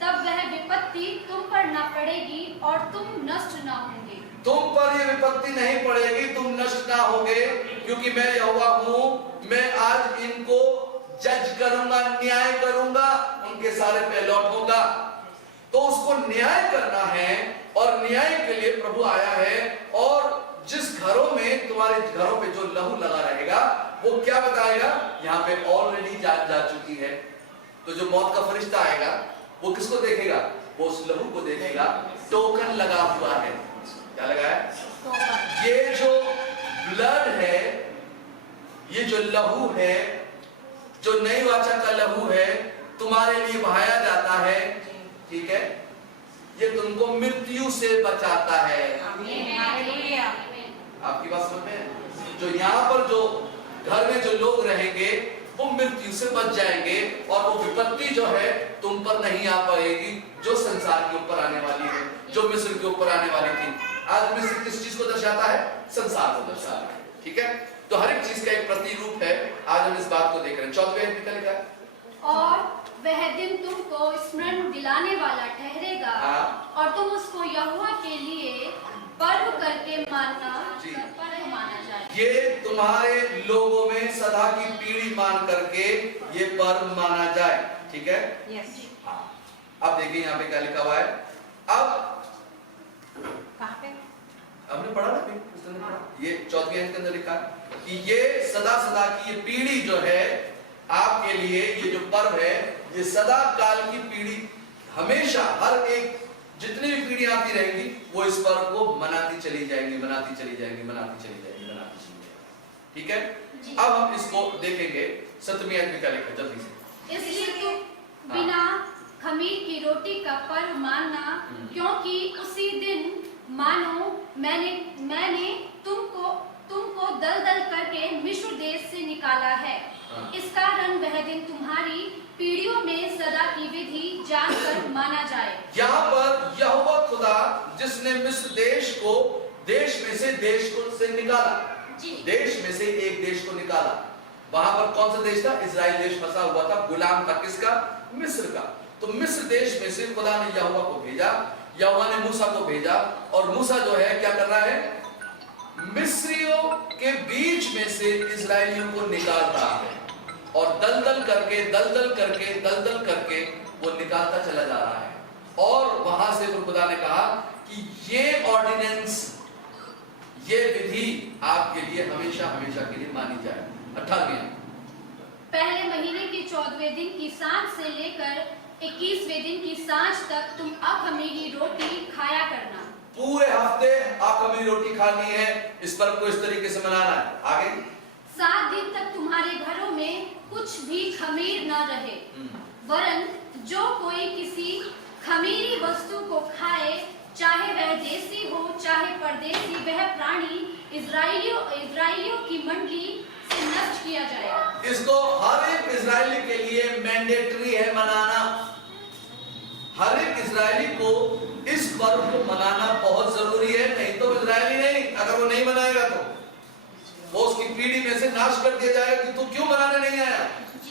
तब वह विपत्ति तुम पर न पड़ेगी और तुम नष्ट न होंगे। तुम पर ये विपत्ति नहीं पड़ेगी, तुम नष्ट ना होगे, क्योंकि मैं यहोवा हूँ। मैं आज इनको जज करूंगा, न्याय करूंगा उनके सारे पहलौठों का। तो उसको न्याय करना है और न्याय के लिए प्रभु आया है। और जिस घरों में, तुम्हारे घरों पे जो लहू लगा रहेगा, वो क्या बताएगा? यहाँ पे ऑलरेडी जान जा चुकी है। तो जो मौत का फरिश्ता आएगा, वो किसको देखेगा? वो उस लहू को देखेगा। टोकन लगा हुआ है। क्या लगा है? ये जो ब्लड है, ये जो लहू है, जो नई वाचा का लहू है, तुम्हारे लिए बहाया जाता है, ठीक है, ये तुमको मृत्यु से बचाता है। आपकी बात समझ में? जो यहाँ पर जो घर में जो लोग रहेंगे वो मृत्यु से बच जाएंगे और वो विपत्ति जो है तुम पर नहीं आ पाएगी जो संसार के ऊपर आने वाली है, जो मिस्र के ऊपर आने वाली थी। आज मिस्र किस चीज को दर्शाता है? संसार को दर्शाता है, ठीक है। तो हर एक चीज का एक प्रतिरूप है। आज हम इस बात को देख रहे हैं। 14वें अध्याय में लिखा है, और वह दिन तुमको स्मरण दिलाने वाला ठहरेगा और तुम उसको यहोवा के लिए पर्व करके मानना, पर्व माना जाए। ये तुम्हारे लोगों में सदा की पीढ़ी मान करके ये पर्व माना जाए, ठीक है। यस। हाँ, अब देखिए यहाँ पे क्या लिखा हुआ है। अब कहाँ पे? हमने पढ़ा ना, ये 14वें अध्याय के अंदर लिखा है कि ये सदा सदा की ये पीढ़ी जो है आपके लिए, ये जो पर्व है ये सदा काल की पीढ़ी, हमेशा हर एक जितनी भी पीढ़ी आती रहेंगी वो इस पर्व को मनाती चली जाएंगी, मनाती चली जाएंगी, मनाती चली जाएंगी, मनाती चली जाएंगी, ठीक है। अब हम इसको देखेंगे 7वें अध्याय में क्या लिखा है, जल्दी से। इसलिए तो बिना खमीर की रोटी का पर्व मानना, क्योंकि उसी दिन मानो मैंने तुमको दल-दल करके मिस्र देश से निकाला है। इस कारण वह दिन तुम्हारी पीढ़ियों में सदा की विधि जानकर माना जाए। यहाँ पर यहोवा खुदा जिसने मिस्र देश में से निकाला, देश में से एक देश को निकाला। वहां पर कौन सा देश था? इजराइल देश फंसा हुआ था, गुलाम था, किसका? मिस्र का। तो मिस्र देश में से खुदा ने यहोवा को भेजा, यहोवा ने मूसा को भेजा, और मूसा जो है क्या कर रहा है? मिस्रियों के बीच में से इजरायलियों को निकाल रहा है और दलदल करके वो निकालता चला जा रहा है। और वहां से फिर खुदा ने कहा कि ये ऑर्डिनेंस, ये विधि आपके लिए हमेशा हमेशा के लिए मानी जाए। 18वें, पहले महीने के 14वें दिन की सांझ से लेकर 21वें दिन की सांझ तक तुम अखमीरी रोटी खाया करना। पूरे हफ्ते अखमीरी रोटी खानी है, इस पर्व को इस तरीके से मनाना है। आगे 7 दिन तक तुम्हारे घरों में कुछ भी खमीर न रहे, वरन जो कोई किसी खमीरी वस्तु को खाए, चाहे वह देसी हो चाहे परदेसी, वह प्राणी इजराइलियों की मंडली से नष्ट किया जाएगा। इसको हर एक इजरायली के लिए मैंडेटरी है मनाना। हर एक इजरायली को इस पर्व को मनाना बहुत जरूरी है, नहीं तो इजरायली नहीं, अगर वो नहीं मनाएगा तो वो उसकी पीढ़ी में से नाश कर दिया जाएगा कि तू क्यों मनाने नहीं आया।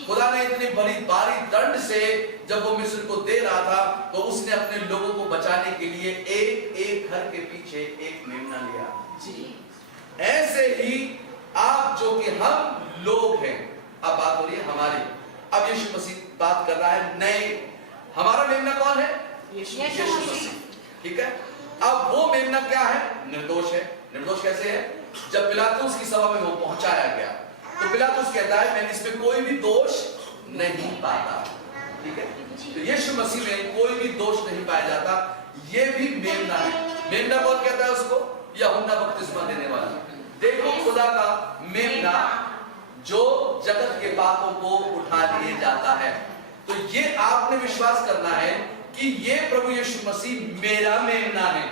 खुदा ने इतनी बड़ी भारी दंड से जब वो मिस्र को दे रहा था तो उसने अपने लोगों को बचाने के लिए एक घर के पीछे एक मेमना लिया। ऐसे ही आप जो कि हम लोग हैं, अब बात हो रही है हमारे, अब यीशु मसीह बात कर रहा है नए, हमारा मेमना कौन है? यीशु मसीह, ठीक है। अब वो मेमना क्या है? निर्दोष है। निर्दोष कैसे है? जब पिलातुस की सभा में वो पहुंचाया गया तो पिलातुस कहता है मैं इसमें कोई भी दोष नहीं पाता, ठीक है। तो यीशु मसीह में कोई भी दोष नहीं पाया जाता, ये भी मेमना है। मेमना कौन कहता है उसको? यूहन्ना बपतिस्मा देने वाला। देखो खुदा का मेमना जो जगत के पापों को उठा लिए जाता है। तो ये आपने विश्वास करना है कि ये प्रभु यीशु मसीह मेरा मेमना है,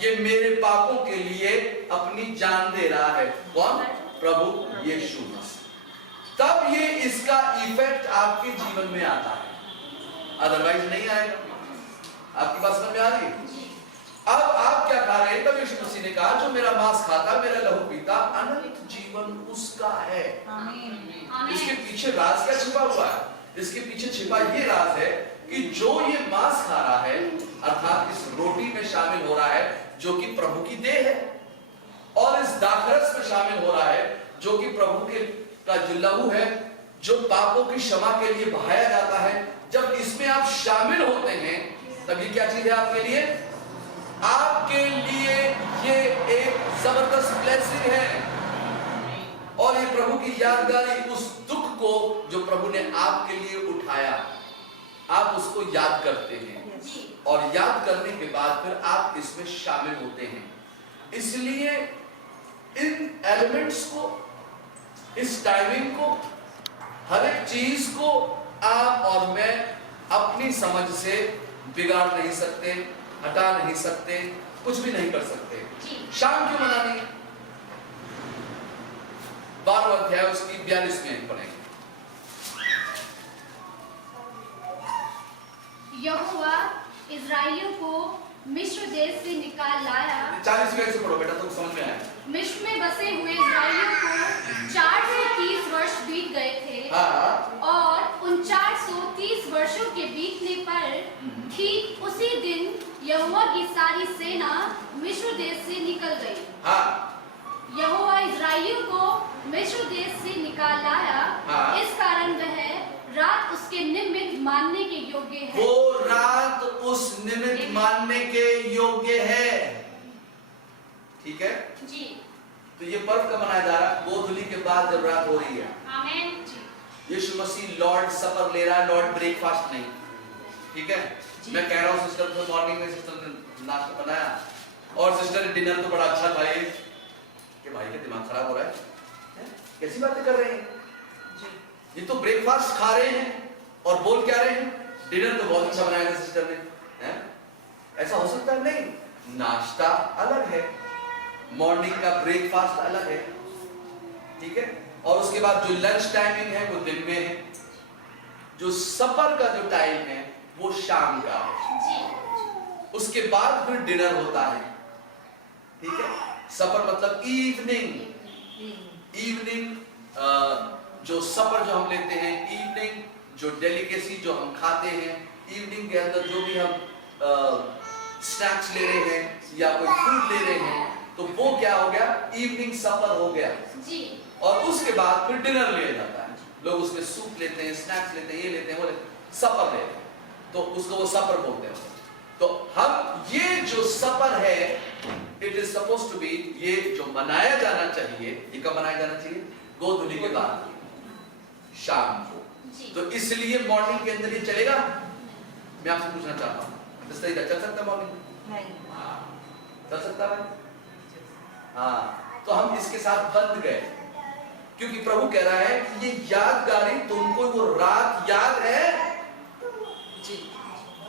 ये मेरे पापों के लिए अपनी जान दे रहा है। कौन? प्रभु यीशु मसीह। तब ये इसका इफेक्ट आपके जीवन में आता है, अदरवाइज नहीं आएगा। आपकी बात समझ में आ रही है? अब आप क्या खा रहे हैं? तब यीशु मसीह ने कहा जो मेरा मांस खाता, मेरा लहू पीता, अनंत जीवन उसका है। आमीन। इसके पीछे राज क्या छिपा हुआ है? इसके पीछे छिपा ये राज है कि जो ये मांस खा रहा है, अर्थात इस रोटी में शामिल हो रहा है जो कि प्रभु की देह है, और इस दाखरस में शामिल हो रहा है जो कि प्रभु के का जो लहू है, जो पापों की क्षमा के लिए बहाया जाता है। जब इसमें आप शामिल होते हैं तब ये क्या चीज है आपके लिए? आपके लिए ये एक जबरदस्त ब्लेसिंग है, और ये प्रभु की यादगारी, उस दुख को जो प्रभु ने आपके लिए उठाया, आप उसको याद करते हैं, और याद करने के बाद फिर आप इसमें शामिल होते हैं। इसलिए इन एलिमेंट्स को इस टाइमिंग को, हर एक चीज को आप और मैं अपनी समझ से बिगाड़ नहीं सकते, हटा नहीं सकते, कुछ भी नहीं कर सकते। शाम क्यों मनानी? 12वां अध्याय उसकी 42वीं पढ़ेंगे। यहोवा इस्राएलियों को मिस्र देश से निकाल लाया। 40वीं से पढ़ो बेटा, तुम समझ में आए। मिस्र में बसे हुए इस्राएलियों को 430 वर्ष बीत गए थे। हाँ। और उन 430 वर्षों के बीतने पर ठीक उसी दिन यहोवा की सारी सेना मिस्र देश से निकल गई। हाँ। यहोवा इस्राएलियों को मिस्र देश से निकाल लाया। हाँ। इस कारण वह रात उसके निमित्त मानने के योग्य है। वो रात उस निमित्त मानने के योग्य है। ठीक है जी। तो ये पर्व कब मनाया जा रहा है? गोधूली के बाद जब रात हो रही है। आमीन जी। यीशु मसीह लॉर्ड सपर ले रहा है, लॉर्ड ब्रेकफास्ट नहीं। ठीक है, मैं कह रहा हूँ सिस्टर को, मॉर्निंग में सिस्टर ने नाश्ता बनाया और सिस्टर ने डिनर तो बड़ा अच्छा खाई कि भाई का दिमाग खराब हो रहा है, कैसी बातें कर रहे हैं ये तो ब्रेकफास्ट खा रहे हैं और बोल क्या रहे हैं, डिनर तो बहुत अच्छा बनाया सिस्टर ने, हैं? ऐसा हो सकता है? नहीं। नाश्ता अलग है, मॉर्निंग का ब्रेकफास्ट अलग है। ठीक है, और उसके बाद जो लंच टाइमिंग है वो दिन में है, जो सफर का जो टाइम है वो शाम का है। उसके बाद फिर डिनर होता है। ठीक है, सफर मतलब इवनिंग। जो सफर जो हम लेते हैं, इवनिंग जो डेलिकेसी जो हम खाते हैं, इवनिंग के अंदर जो भी हम स्नैक्स ले रहे हैं या कोई फूड ले रहे हैं, तो वो क्या हो गया? इवनिंग सफर हो गया जी। और उसके बाद फिर डिनर लिया जाता है। लोग उसमें सूप लेते हैं, स्नैक्स लेते हैं, ये लेते हैं, वो लेते हैं, सफर लेते हैं, तो उसको वो सफर बोलते हैं। तो हम ये जो सफर है, it is suppose to be, ये जो मनाया जाना चाहिए, ये कब मनाया जाना चाहिए? गोधूली के बाद, शाम को। तो इसलिए मॉर्निंग के अंदर ये चलेगा? मैं आपसे पूछना चाहता हूँ, इस तरीका चल सकता है मॉर्निंग? नहीं। चल सकता है? हाँ, तो हम इसके साथ बंध गए, क्योंकि प्रभु कह रहा है कि ये यादगारी, तुमको वो रात याद है?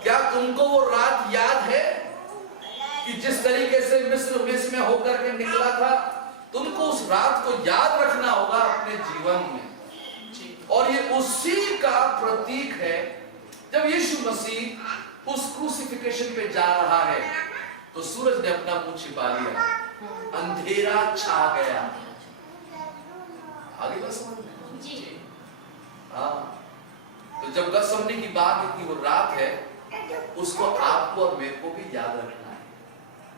क्या तुमको वो रात याद है कि जिस तरीके से मिस्र देश में होकर के निकला था? तुमको उस रात को याद रखना होगा अपने जीवन में। और ये उसी का प्रतीक है, जब यीशु मसीह उस क्रूसिफिकेशन पे जा रहा है तो सूरज ने अपना मुंह छिपा लिया, अंधेरा छा गया। आगे बात समझ में? जी। हाँ, तो जब गतसमनी की बात है कि वो रात है, उसको आपको और मेरे को भी याद रखना है,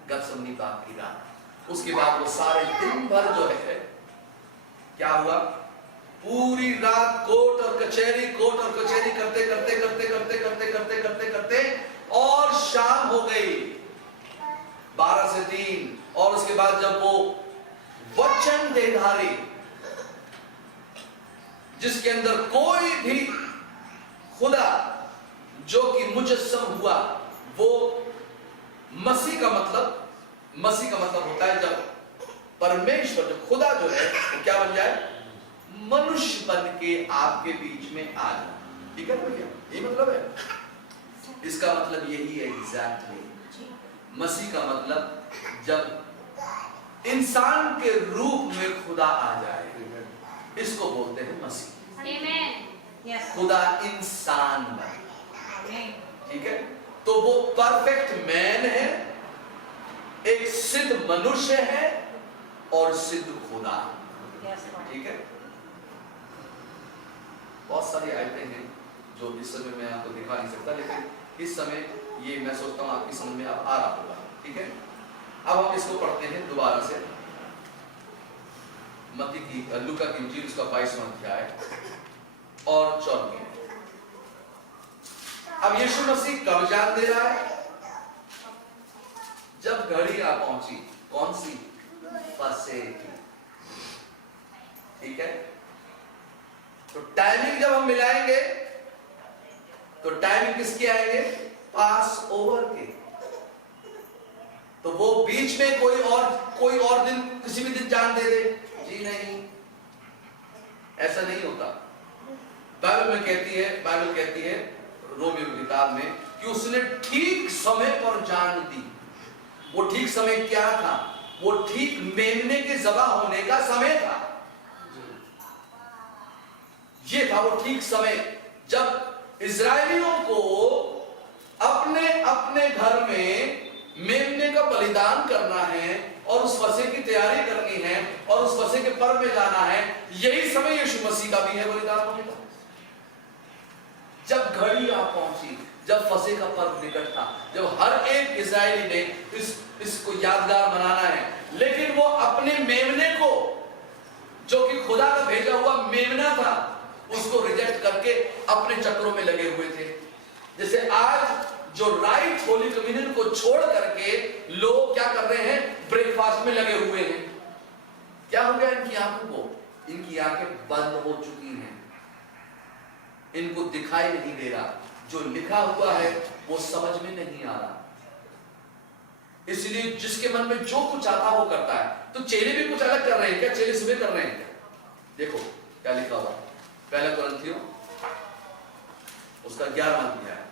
गतसमनी बात की रात। उसके बाद वो सारे दिन भर जो है क्या हुआ? पूरी रात कोर्ट और कचहरी करते करते करते करते करते करते करते करते और शाम हो गई 12 से 3। और उसके बाद जब वो वचन देधारी, जिसके अंदर कोई भी खुदा जो कि मुजस्सम हुआ, वो मसीह का मतलब होता है जब परमेश्वर, जो खुदा जो है वो क्या बन जाए? मनुष्य बन के आपके बीच में आ जाए। ठीक है भैया, ये मतलब है, इसका मतलब यही है एग्जैक्टली। मसीह का मतलब जब इंसान के रूप में खुदा आ जाए, इसको बोलते हैं मसीह। आमीन। खुदा इंसान बने। ठीक है, तो वो परफेक्ट मैन है, एक सिद्ध मनुष्य है और सिद्ध खुदा। ठीक है, बहुत सारी आयतें हैं जो इस समय मैं आपको दिखा नहीं सकता, लेकिन इस समय ये मैं सोचता हूँ आपकी समझ में अब आ रहा होगा। ठीक है, अब हम इसको पढ़ते हैं दोबारा से, मत्ती की, लूका की इंजील उसका 22वां अध्याय और 4। अब यीशु मसीह कब जान दे रहा है? जब घड़ी आ पहुंची। कौन सी? फसह की। ठीक है, तो टाइमिंग जब हम मिलाएंगे तो टाइमिंग किसके आएंगे? पास ओवर के। तो वो बीच में कोई और दिन, किसी भी दिन जान दे दे? जी नहीं। ऐसा नहीं होता। बाइबल कहती है रोमियो की किताब में कि उसने ठीक समय पर जान दी। वो ठीक समय क्या था? वो ठीक मेमने के ज़बह होने का समय था। ये था वो ठीक समय जब इजरायलियों को अपने अपने घर में मेमने का बलिदान करना है और उस फसह की तैयारी करनी है और उस फसह के पर्व में जाना है। यही समय यीशु मसीह का भी है बलिदान होने का। जब घड़ी आ पहुंची, जब फसह का पर्व निकट था, जब हर एक इजरायली ने इसको यादगार मनाना है, लेकिन वो अपने मेमने को, जो कि खुदा का भेजा हुआ मेमना था, उसको रिजेक्ट करके अपने चक्रों में लगे हुए थे। जैसे आज जो राइट होली कम्युनियन को छोड़ करके लोग क्या कर रहे हैं? ब्रेकफास्ट में लगे हुए हैं। क्या हो गया इनकी आंखों को? इनकी आंखें बंद हो चुकी हैं, इनको दिखाई नहीं दे रहा, जो लिखा हुआ है वो समझ में नहीं आ रहा। इसलिए जिसके मन में जो कुछ आता वो करता है। तो चेले भी कुछ अलग कर रहे हैं क्या? चेले सुबह कर रहे हैं क्या? देखो क्या लिखा हुआ, पहला कुरिन्थियों उसका 11वां अध्याय।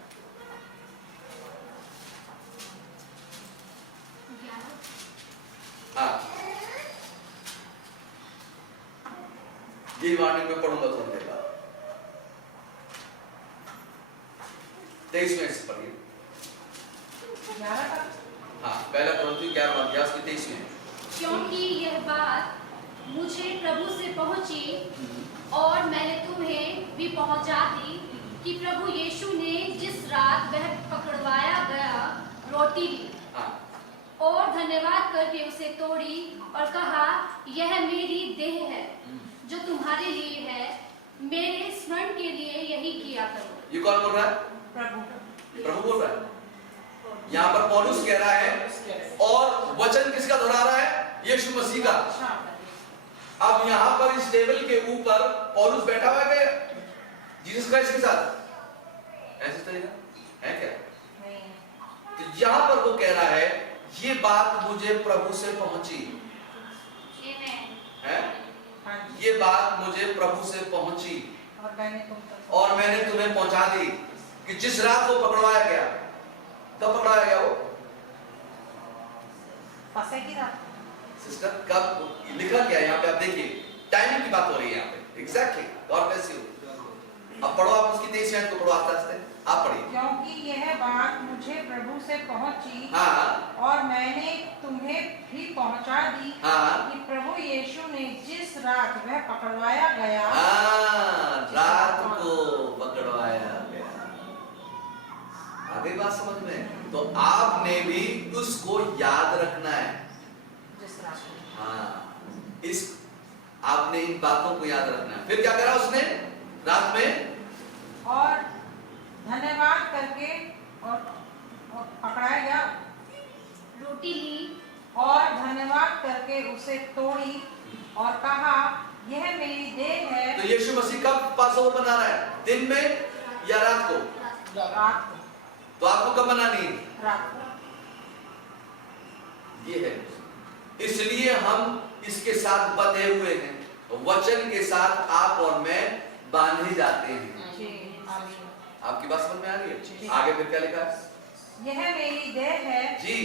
हाँ, ये वार्निंग में पढ़ूंगा थोड़ी देर बाद। 23 में से पढ़िए। हाँ, पहला कुरिन्थियों 11वां अध्याय की 23 में। क्योंकि यह बात मुझे प्रभु से पहुंची और मैंने तुम्हें भी पहुंचा दी कि प्रभु यीशु ने जिस रात वह पकड़वाया गया रोटी ली और धन्यवाद करके उसे तोड़ी और कहा, यह मेरी देह है जो तुम्हारे लिए है, मेरे स्मरण के लिए यही किया करो। ये कौन बोल रहा है? प्रभु बोल रहा है। यहाँ पर पौलुस कह रहा है और वचन किसका दोहरा रहा है? यीशु मसीह का। अब यहाँ पर इस टेबल के ऊपर पौलुस बैठा हुआ है जीसस क्राइस्ट के साथ, ऐसे तरीका है क्या? तो यहाँ पर वो कह रहा है ये बात मुझे प्रभु से पहुंची है, ये बात मुझे प्रभु से पहुंची और मैंने तुम्हें पहुंचा दी कि जिस रात वो पकड़वाया गया, कब पकड़वाया गया वो? फसह की रात। सिस्टर कब लिखा क्या है यहाँ पे? आप देखिए टाइमिंग की बात हो रही है यहाँ पे। Exactly, God bless you. अब पढ़ो आप उसकी 23 मिनट को पढ़ो आस्ते आस्ते, आप पढ़िए। क्योंकि यह बात मुझे प्रभु से पहुंची और मैंने तुम्हें भी पहुंचा दी कि प्रभु यीशु ने जिस रात वह पकड़वाया गया, रात को पकड़वाया गया। आगे बात समझ में? तो आपने भी उसको याद रखना है। जिस रात। हाँ, इस आपने इन बातों को याद रखना है। फिर क्या करा उसने रात में? और धन्यवाद करके और पकड़ाया गया, रोटी ली और धन्यवाद करके उसे तोड़ी और कहा, यह मेरी देह है। तो यीशु मसीह कब पासओवर मना रहा है? दिन में या रात को? रात को। तो आपको कब मनानी है? रात को। ये है, इसलिए हम इसके साथ बंधे हुए हैं। वचन के साथ आप और मैं बांधे जाते हैं। आपकी बात समझ में आ रही है? आगे फिर क्या लिखा है? यह मेरी देह है जी,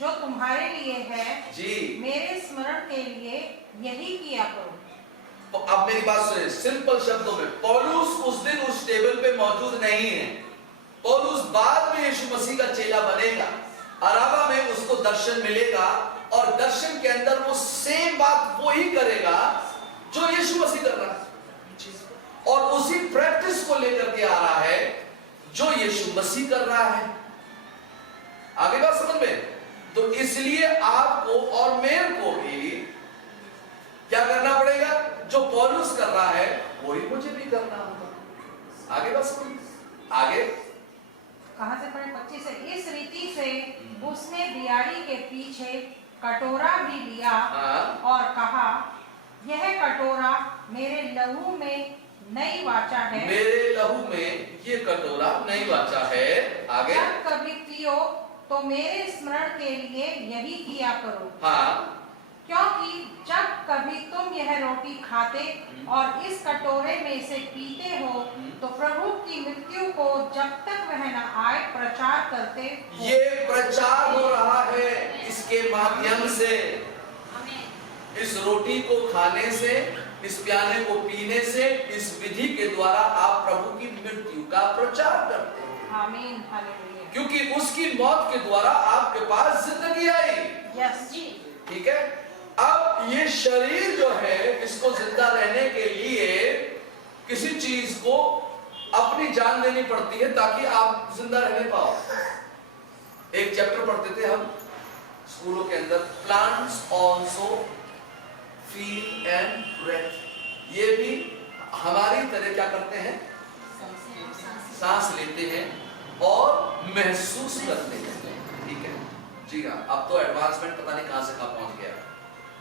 जो तुम्हारे लिए है, जी, मेरे स्मरण के लिए यही किया करो। तो अब मेरी बात सुनिए सिंपल शब्दों में। पौलुस उस दिन उस टेबल पे मौजूद नहीं है। पौलुस बाद में यीशु मसीह का चेला बनेगा, अराबा में उसको दर्शन मिलेगा और दर्शन के अंदर वो सेम बात वो ही करेगा जो यीशु मसीह कर रहा है और उसी प्रैक्टिस को लेकर के आ रहा है जो यीशु मसीह कर रहा है। आगे बात समझ में? तो इसलिए आपको और मेरे को भी क्या करना पड़ेगा? जो पौलुस कर रहा है वही मुझे भी करना होगा। आगे बात समझ? आगे कहां से पढ़े? 25 से। इस रीति से उसने बियारी के पीछे कटोरा भी लिया और कहा, यह कटोरा मेरे लहू में नई वाचा है। मेरे लहू में ये कटोरा नई वाचा है। आगे जब कभी पियो तो मेरे स्मरण के लिए यही किया करो। हाँ, क्योंकि जब कभी तुम यह रोटी खाते और इस कटोरे में से पीते हो तो प्रभु की मृत्यु को जब तक वह न आए प्रचार करते हो। ये प्रचार हो रहा है इसके माध्यम से, इस रोटी को खाने से, इस प्याले को पीने से, इस विधि के द्वारा आप प्रभु की मृत्यु का प्रचार करते हैं। आमीन, हालेलुया। क्योंकि उसकी मौत के द्वारा आपके पास जिंदगी आई। यस जी। ठीक है। अब ये शरीर जो है इसको जिंदा रहने के लिए किसी चीज को अपनी जान देनी पड़ती है ताकि आप जिंदा रहने पाओ। एक चैप्टर पढ़ते थे हम स्कूलों के अंदर, plants also feel and breathe. ये भी हमारी तरह क्या करते हैं, सांस लेते हैं और महसूस करते हैं। ठीक है जी हाँ। अब तो एडवांसमेंट पता नहीं कहां से कहां पहुंच गया।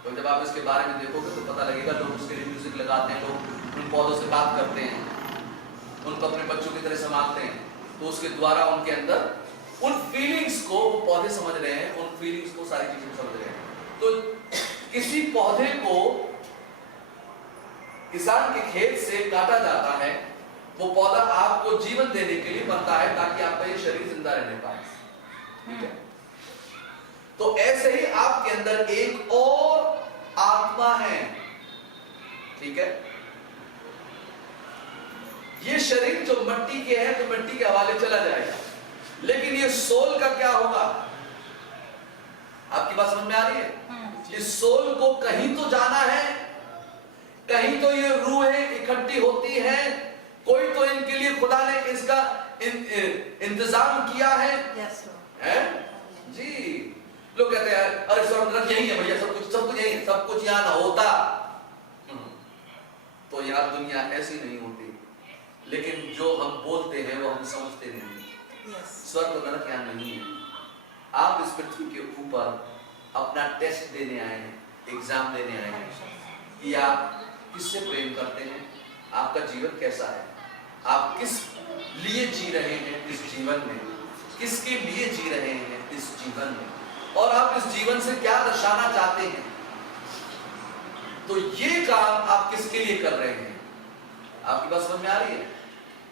तो जब आप इसके बारे में देखोगे तो पता लगेगा, लोग उसके लिए म्यूजिक लगाते हैं, लोग उन पौधों से बात करते हैं, उनको अपने बच्चों की तरह संभालते हैं, तो उसके द्वारा उनके अंदर उन फीलिंग्स को वो पौधे समझ रहे हैं, उन फीलिंग्स को सारी चीजें समझ रहे हैं। तो किसी पौधे को किसान के खेत से काटा जाता है, वो पौधा आपको जीवन देने के लिए बनता है ताकि आपका ये शरीर जिंदा रहने पाए। ठीक है। तो ऐसे ही आपके अंदर एक और आत्मा है। ठीक है। ये शरीर जो मिट्टी के है तो मिट्टी के हवाले चला जाएगा, लेकिन ये सोल का क्या होगा? आपकी बात समझ में आ रही है? इस सोल को कहीं तो जाना है, कहीं तो ये रूहें इकट्ठी होती हैं, कोई तो इनके लिए खुदा ने इसका इंतजाम किया है। हैं? जी। लोग कहते हैं अरे स्वर्ग यही है भैया, सब कुछ यही है, सब कुछ यहाँ ना होता तो यार दुनिया ऐसी नहीं होती। लेकिन जो हम बोलते हैं वो हम समझते नहीं। स्वर्ग नरक यहाँ नहीं है। आप इस पृथ्वी के ऊपर अपना टेस्ट देने आए हैं, एग्जाम देने आए हैं कि आप किससे प्रेम करते हैं, आपका जीवन कैसा है, आप किस लिए जी रहे हैं इस जीवन में, किसके लिए जी रहे हैं इस जीवन में, और आप इस जीवन से क्या दर्शाना चाहते हैं। तो ये काम आप किसके लिए कर रहे हैं? आपकी बात समझ में आ रही है?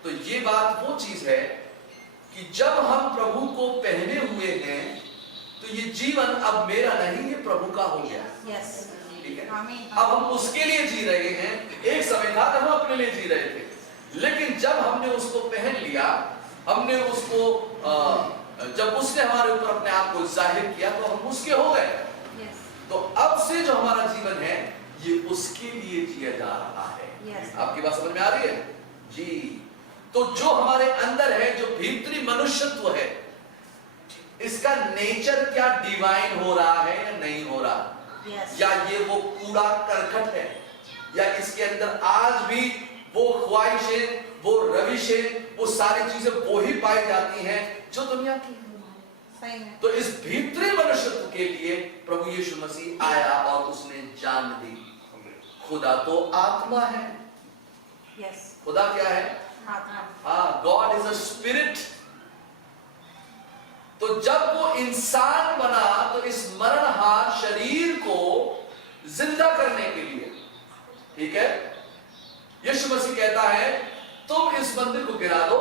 तो ये बात वो चीज है कि जब हम प्रभु को पहने हुए हैं तो ये जीवन अब मेरा नहीं, ये प्रभु का हो गया। ठीक है। अब हम उसके लिए जी रहे हैं। एक समय था जब हम अपने लिए जी रहे थे, लेकिन जब हमने उसको पहन लिया, हमने उसको जब उसने हमारे ऊपर अपने आप को जाहिर किया तो हम उसके हो गए। तो अब से जो हमारा जीवन है ये उसके लिए जिया जा रहा है। आपकी बात समझ में आ रही है? जी। तो जो हमारे अंदर है, जो भीतरी मनुष्यत्व है, इसका नेचर क्या डिवाइन हो रहा है या नहीं हो रहा? या ये वो कूड़ा करकट है, या इसके अंदर आज भी वो ख्वाहिशें, वो रविशें, वो सारी चीजें वो ही पाई जाती हैं जो दुनिया की। सही है। तो इस भीतरी मनुष्यत्व के लिए प्रभु यीशु मसीह आया और उसने जान दी। खुदा तो आत्मा है। खुदा क्या है? आत्मा। God is a spirit. तो जब वो इंसान बना तो इस मरणहार शरीर को जिंदा करने के लिए, ठीक है, यीशु मसीह कहता है तुम इस मंदिर को गिरा दो,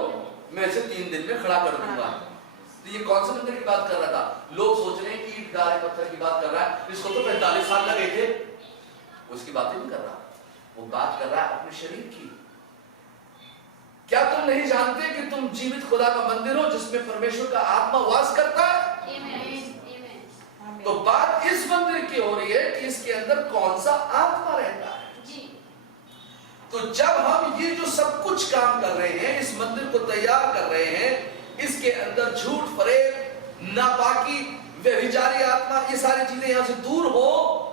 मैं इसे 3 दिन में खड़ा कर दूंगा। तो ये कौन से मंदिर की बात कर रहा था? लोग सोच रहे हैं कि ईंट गारे पत्थर की बात कर रहा है, इसको तो 45 साल लगे थे। उसकी बात नहीं कर रहा, वो बात कर रहा है अपने शरीर की। क्या तुम नहीं जानते कि तुम जीवित खुदा का मंदिर हो जिसमें परमेश्वर का आत्मा वास करता है? तो बात इस मंदिर की हो रही है कि इसके अंदर कौन सा आत्मा रहता है। तो जब हम ये जो सब कुछ काम कर रहे हैं, इस मंदिर को तैयार कर रहे हैं, इसके अंदर झूठ, फरेब, नापाकी, व्यभिचारी आत्मा, ये सारी चीजें यहां से दूर हो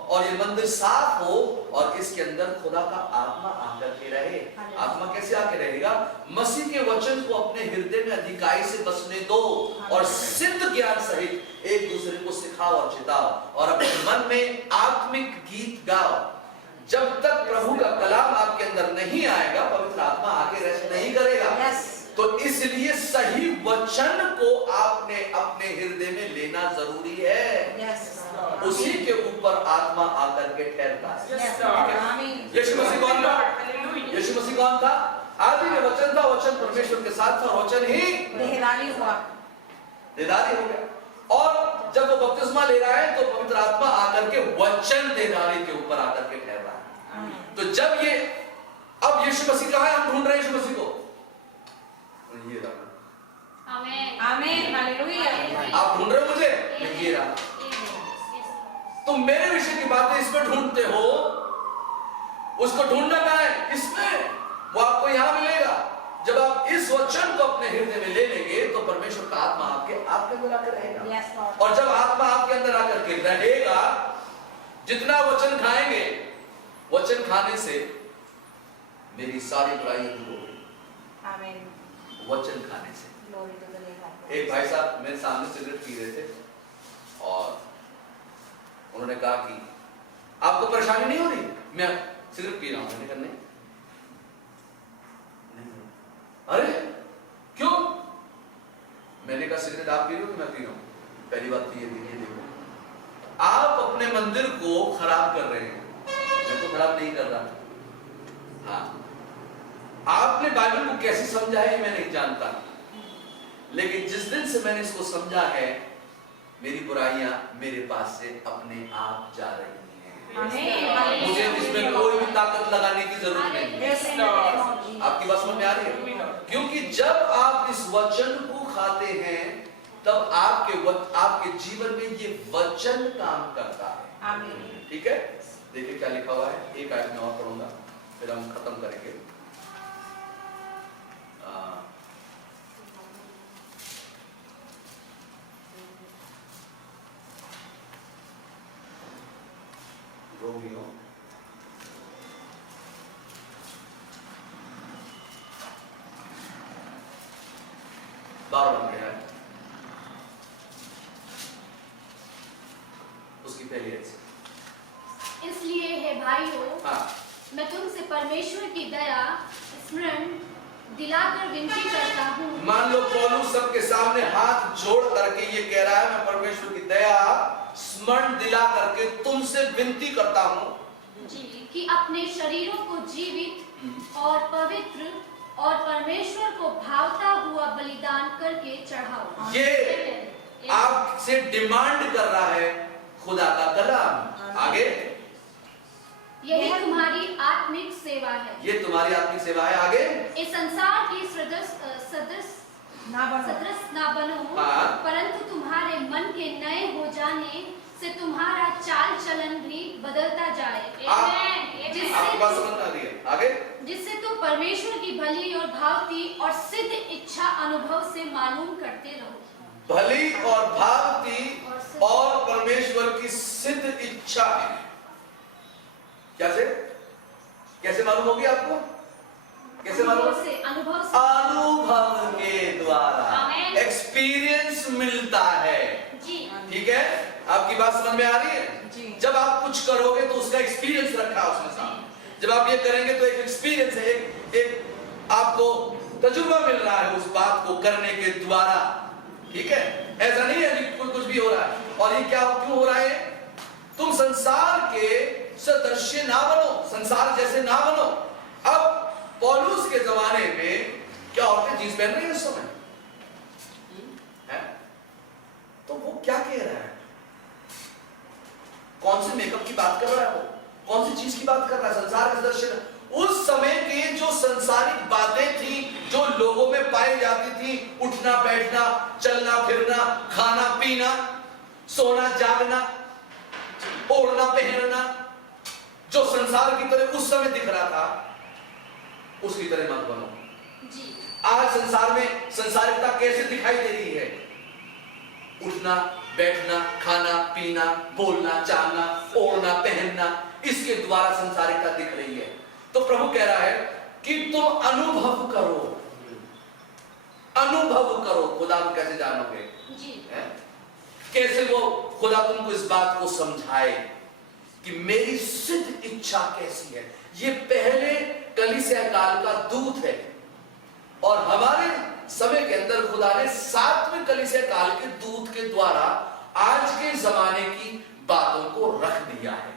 और ये मंदिर साफ हो और इसके अंदर खुदा का आत्मा आकर के रहे। आत्मा कैसे आके रहेगा? मसीह के वचन को अपने हृदय में अधिकाई से बसने दो और सिद्ध ज्ञान सहित एक दूसरे को सिखाओ और चिताओ और अपने मन में आत्मिक गीत गाओ। जब तक प्रभु का कलाम आपके अंदर नहीं आएगा, पवित्र आत्मा आके रेस्ट नहीं करेगा। तो इसलिए सही वचन को आपने अपने हृदय में लेना जरूरी है। उसी के ऊपर आत्मा आकर के ठहरता है। Yes, Lord. आमीन। यीशु मसीह कौन था? Hallelujah. यीशु मसीह कौन था? आदि में वचन था, वचन परमेश्वर के साथ था, वचन ही देहधारी हुआ। देहधारी हो गया। और जब वो बपतिस्मा ले रहा है तो पवित्र आत्मा आकर के वचन देहधारी के ऊपर आकर के ठहर रहा है। आमीन। तो जब ये अब यीशु मसीह कहाँ है? हम ढूंढ रहे हैं यीशु मसीह को। ये रहा। आमेन। आमीन। हालेलुया। आप ढूंढ रहे हो मुझे? ये रहा। तुम मेरे विषय की बातें इसमें ढूंढते हो, उसको ढूंढना कहाँ है? इसमें। वो आपको यहां मिलेगा। जब आप इस वचन को अपने हृदय में ले लेंगे तो परमेश्वर का आत्मा आपके अंदर आकर रहेगा। Yes, Lord. और जब आत्मा आपके अंदर आकर के रहेगा, जितना वचन खाएंगे, वचन खाने से मेरी सारी बुराइयां दूर हो गई। आमीन। वचन खाने से। Glory to the name of God. एक भाई साहब मेरे सामने सिगरेट पी रहे थे और उन्होंने कहा कि आपको परेशानी नहीं हो रही? मैं सिगरेट पी रहा हूं। मैंने कहा नहीं। अरे क्यों? मैंने कहा सिगरेट आप पी रहे हो कि मैं पी रहा हूं? पहली बात तो ये देखो, आप अपने मंदिर को खराब कर रहे हैं। मैं तो खराब नहीं कर रहा। हाँ, आपने बाइबल को कैसे समझा है मैं नहीं जानता, लेकिन जिस दिन से मैंने इसको समझा है, मेरी बुराइयां मेरे पास से अपने आप जा रही हैं। आमीन। मुझे इसमें कोई भी ताकत लगाने की जरूरत नहीं है। Yes, Lord. आपकी बात समझ में आ रही है? क्योंकि जब आप इस वचन को खाते हैं तब आपके जीवन में ये वचन काम करता है। आमीन। ठीक है? देखिए क्या लिखा हुआ है। एक आयत में और पढ़ूंगा, फिर हम खत्म करेंगे। रोमियो 12वां अध्याय उसकी पहली आयत से। इसलिए हे भाइयों, हाँ, मैं तुमसे परमेश्वर की दया स्मरण दिलाकर विनती करता हूँ। मान लो पौलुस सबके सामने हाथ जोड़ करके ये कह रहा है, मैं परमेश्वर की दया स्मरण दिला करके तुमसे विनती करता हूँ जी, कि अपने शरीरों को जीवित और पवित्र और परमेश्वर को भावता हुआ बलिदान करके चढ़ाओ। ये आपसे डिमांड कर रहा है खुदा का कलाम। आगे, यही तुम्हारी आत्मिक सेवा है। ये तुम्हारी आत्मिक सेवा है। आगे, इस संसार की सदृश ना बनो, हाँ। परंतु तुम्हारे मन के नए हो जाने से तुम्हारा चाल चलन भी बदलता जाए, आपकी बात समझ में आ रही है? आगे, जिससे तुम परमेश्वर की भली और भावती और सिद्ध इच्छा अनुभव से मालूम करते रहो। भली और भावती और परमेश्वर की सिद्ध इच्छा कैसे मालूम होगी आपको? कैसे मालूम? अनुभव से अनुभव के द्वारा आमीन। एक्सपीरियंस मिलता है। जी, ठीक है? आपकी बात समझ में आ रही है? जी। जब आप कुछ करोगे तो उसका एक्सपीरियंस रखा है उसमें साथ। जब आप ये करेंगे तो एक एक्सपीरियंस है, एक आपको तजुर्बा मिल रहा है उस बात को करने के द्वारा। ठीक है? ऐसा नहीं है कि कुछ भी हो रहा है। और ये क्यों हो रहा है? तुम संसार के सदृश्य ना बनो, संसार जैसे ना बनो। अब पौलुस के जमाने में क्या औरतें जींस पहन रही हैं इस समय? है? तो वो क्या कह रहा है? कौन से मेकअप की बात कर रहा है? वो कौन सी चीज की बात कर रहा है? संसार का दर्शन। उस समय के जो संसारिक बातें थी, जो लोगों में पाई जाती थी, उठना बैठना, चलना फिरना, खाना पीना, सोना जागना, ओढ़ना पहनना, जो संसार की तरह उस समय दिख रहा था, उसकी तरह मत बनो। जी, आज संसार में संसारिकता कैसे दिखाई दे रही है? उठना बैठना, खाना पीना, बोलना चालना, ओढ़ना पहनना, इसके द्वारा संसारिकता दिख रही है। तो प्रभु कह रहा है कि तुम अनुभव करो, अनुभव करो। खुदा को कैसे जानोगे? जी, कैसे वो खुदा तुमको इस बात को समझाए कि मेरी सिद्ध इच्छा कैसी है। ये पहले कलीसिया काल का दूत है और हमारे समय के अंदर खुदा ने 7वें कलीसिया काल के दूत के द्वारा आज के जमाने की बातों को रख दिया है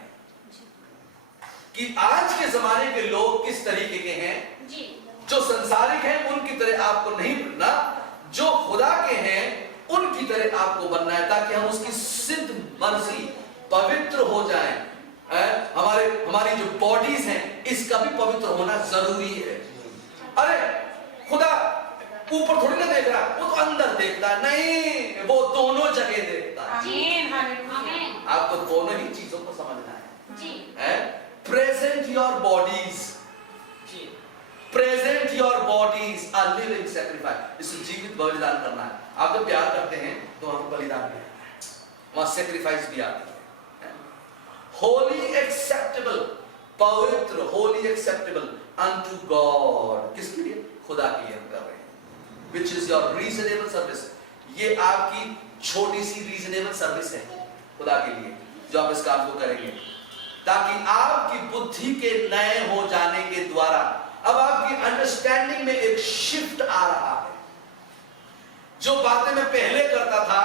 कि आज के जमाने के लोग किस तरीके के हैं। जी जो संसारिक हैं उनकी तरह आपको नहीं बनना, जो खुदा के हैं उनकी तरह आपको बनना है, ताकि हम उसकी सिद्ध मर्जी पवित्र हो जाएं। हमारी जो बॉडीज हैं इसका भी पवित्र होना जरूरी है। अरे खुदा ऊपर थोड़ी ना देख रहा, वो तो अंदर देखता है। नहीं, वो दोनों जगह देखता है। आमीन, हालेलुया। आमीन। आपको दोनों ही चीजों को समझना है। जी present your bodies, present your bodies are living sacrifice. इसे जीवित बलिदान करना है। आप जब प्यार करते हैं तो वहां बलिदान भी आता है, वहां सैक्रिफाइस भी आती है। होली एक्सेप्टेबल, पवित्र, होली एक्सेप्टेबल अनटू गॉड। किसके लिए? खुदा के लिए हम कर रहे हैं। Which is your reasonable service. ये आपकी छोटी सी रीजनेबल सर्विस है खुदा के लिए, जो आप इस काम को करेंगे, ताकि आपकी बुद्धि के नए हो जाने के द्वारा अब आपकी अंडरस्टैंडिंग में एक शिफ्ट आ रहा है। जो बातें मैं पहले करता था,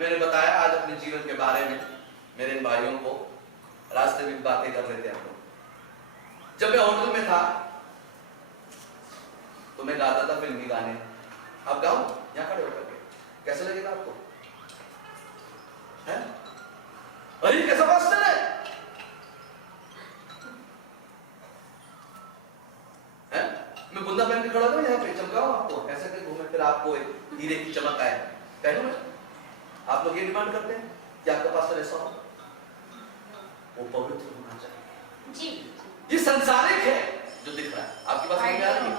मैंने बताया आज अपने जीवन के बारे में, मेरे इन भाइयों को रास्ते में बातें कर रहे थे हम लोग। जब मैं होटल में था तो मैं गाता था फिल्मी गाने। आप गाओ यहां खड़े होकर के, कैसा लगेगा आपको? है? अरे कैसा पास्टर है? मैं बुंदा पहन के खड़ा था यहाँ पे, चमकाऊं आपको, ऐसे करके घूमे फिर आपको हीरे की चमक आए। पहनूं मैं? आप लोग ये डिमांड करते हैं कि आपका पास्टर ऐसा हो, वो पवित्र होना चाहिए। जी ये संसारिक है जो दिख रहा है। आपके पास समझ में आ रही है?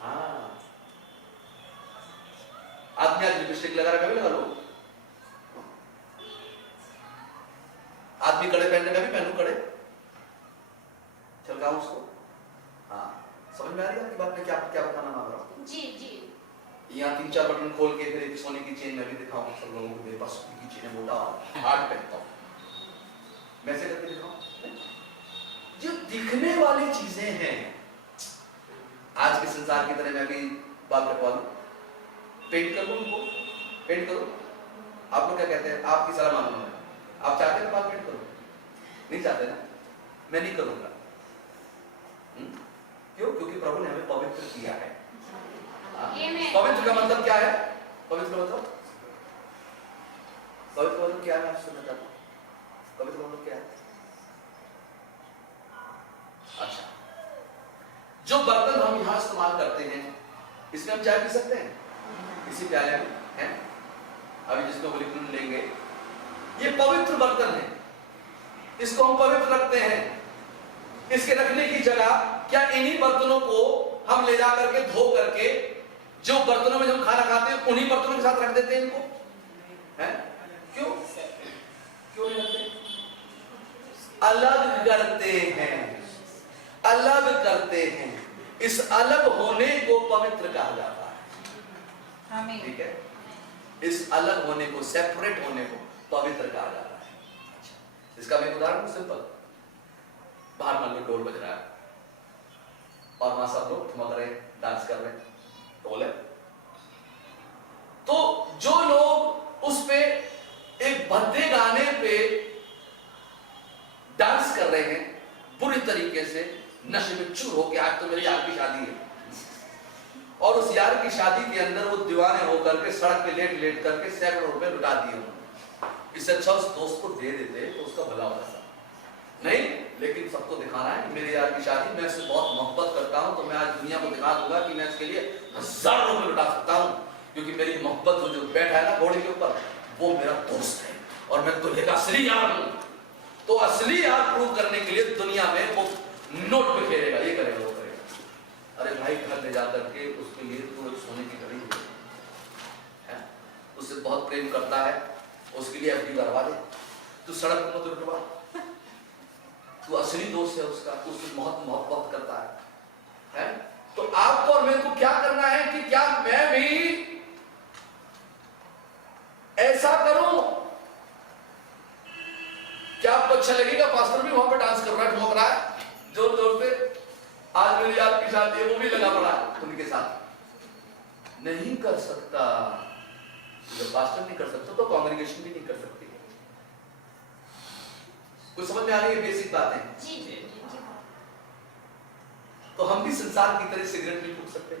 हाँ, आदमी आज लिपस्टिक लगा रहा है, मैं भी लगा लूं। आदमी कड़े पहनने का भी पहनूं, कड़े चलकाऊं उसको। हाँ, समझ में आ रही है आपकी बात में क्या क्या बताना मांग रहा हूं? जी जी यहाँ 3-4 बटन खोल के फिर एक सोने की चेन मैं भी दिखाऊं सब लोगों को। मेरे पास सोने की चेन मोटा हार्ड पहनता हूं, मैं ऐसे करके दिखाऊं। जो दिखने वाली चीजें हैं, आज के संसार की तरह मैं भी बाल कटवा लूं, पेंट कर लूं उनको, पेंट करो। आप लोग क्या कहते हैं? आपकी सलाह मानूंगा मैं। आप चाहते हैं बाल पेंट करो? नहीं चाहते ना? मैं नहीं करूंगा। क्यों? क्योंकि प्रभु ने हमें पवित्र किया है। पवित्र का मतलब क्या है? पवित्र का मतलब, पवित्र मतलब क्या है? मैं आपसे सुनना चाहता हूं। पवित्र मतलब क्या है? अच्छा, जो बर्तन हम यहां इस्तेमाल करते हैं, इसमें हम चाय पी सकते हैं? इसी प्याले में है, अभी जिसको लिक्विड लेंगे, ये पवित्र बर्तन है, इसको हम पवित्र रखते हैं। इसके रखने की जगह क्या इन्हीं बर्तनों को हम ले जा करके धो करके, जो बर्तनों में हम खाना खाते हैं उन्हीं बर्तनों के साथ रख देते हैं इनको? हैं? क्यों? क्यों नहीं रखते? अलग करते हैं, अलग करते हैं। इस अलग होने को पवित्र कहा जाता है। आमीन। ठीक है? इस अलग होने को, सेपरेट होने को पवित्र कहा जाता है। अच्छा, इसका मैं उदाहरण सिंपल, बाहर मान लो ढोल बज रहा है और वहां सब लोग ठुमक रहे, डांस कर रहे, ढोल है, तो जो लोग उस पे एक भद्दे गाने पे डांस कर रहे हैं बुरी तरीके से, नशे में चूर होके, आज तो मेरे यार की शादी है और उस यार की शादी के अंदर वो दीवाने होकर के सड़क पे लेट लेट करके सैकड़ों रुपए लुटा दिए उन्होंने। इससे अच्छा उस दोस्त को दे देते तो उसका भला होता नहीं, लेकिन सबको दिखाना है मेरे यार की शादी, मैं इससे बहुत मोहब्बत करता हूं, तो मैं आज दुनिया को दिखा दूंगा कि मैं इसके लिए हजारों रुपए लुटा सकता हूं, क्योंकि मेरी मोहब्बत वो जो बैठा है ना घोड़े के ऊपर, वो मेरा दोस्त है और मैं दुल्हे का असली यार हूं। तो असली यार प्रूव करने के लिए दुनिया में वो नोट पे खेलेगा, ये करेगा, वो करेगा। अरे भाई घर ले जाकर के उसके लिए तो एक सोने की घड़ी है, उससे बहुत प्रेम करता है, उसके लिए FD करवा दे, तू सड़क पर मत लुटवा, तू असली दोस्त है उसका, उससे बहुत मोहब्बत करता है। तो आपको और मेरे को क्या करना है कि क्या मैं भी ऐसा करूं? क्या आपको अच्छा लगेगा? पास्टर भी वहां पे डांस कर रहा है, ठुमक रहा है जोर जोर से, आज मेरी यार की शादी है, वो भी लगा पड़ा है उनके साथ। नहीं कर सकता, जब पास्टर नहीं कर सकता तो कांग्रेगेशन भी नहीं कर सकती। कुछ समझ में आ रही है बेसिक बातें? जी जी तो हम भी संसार की तरह सिगरेट नहीं फूक सकते,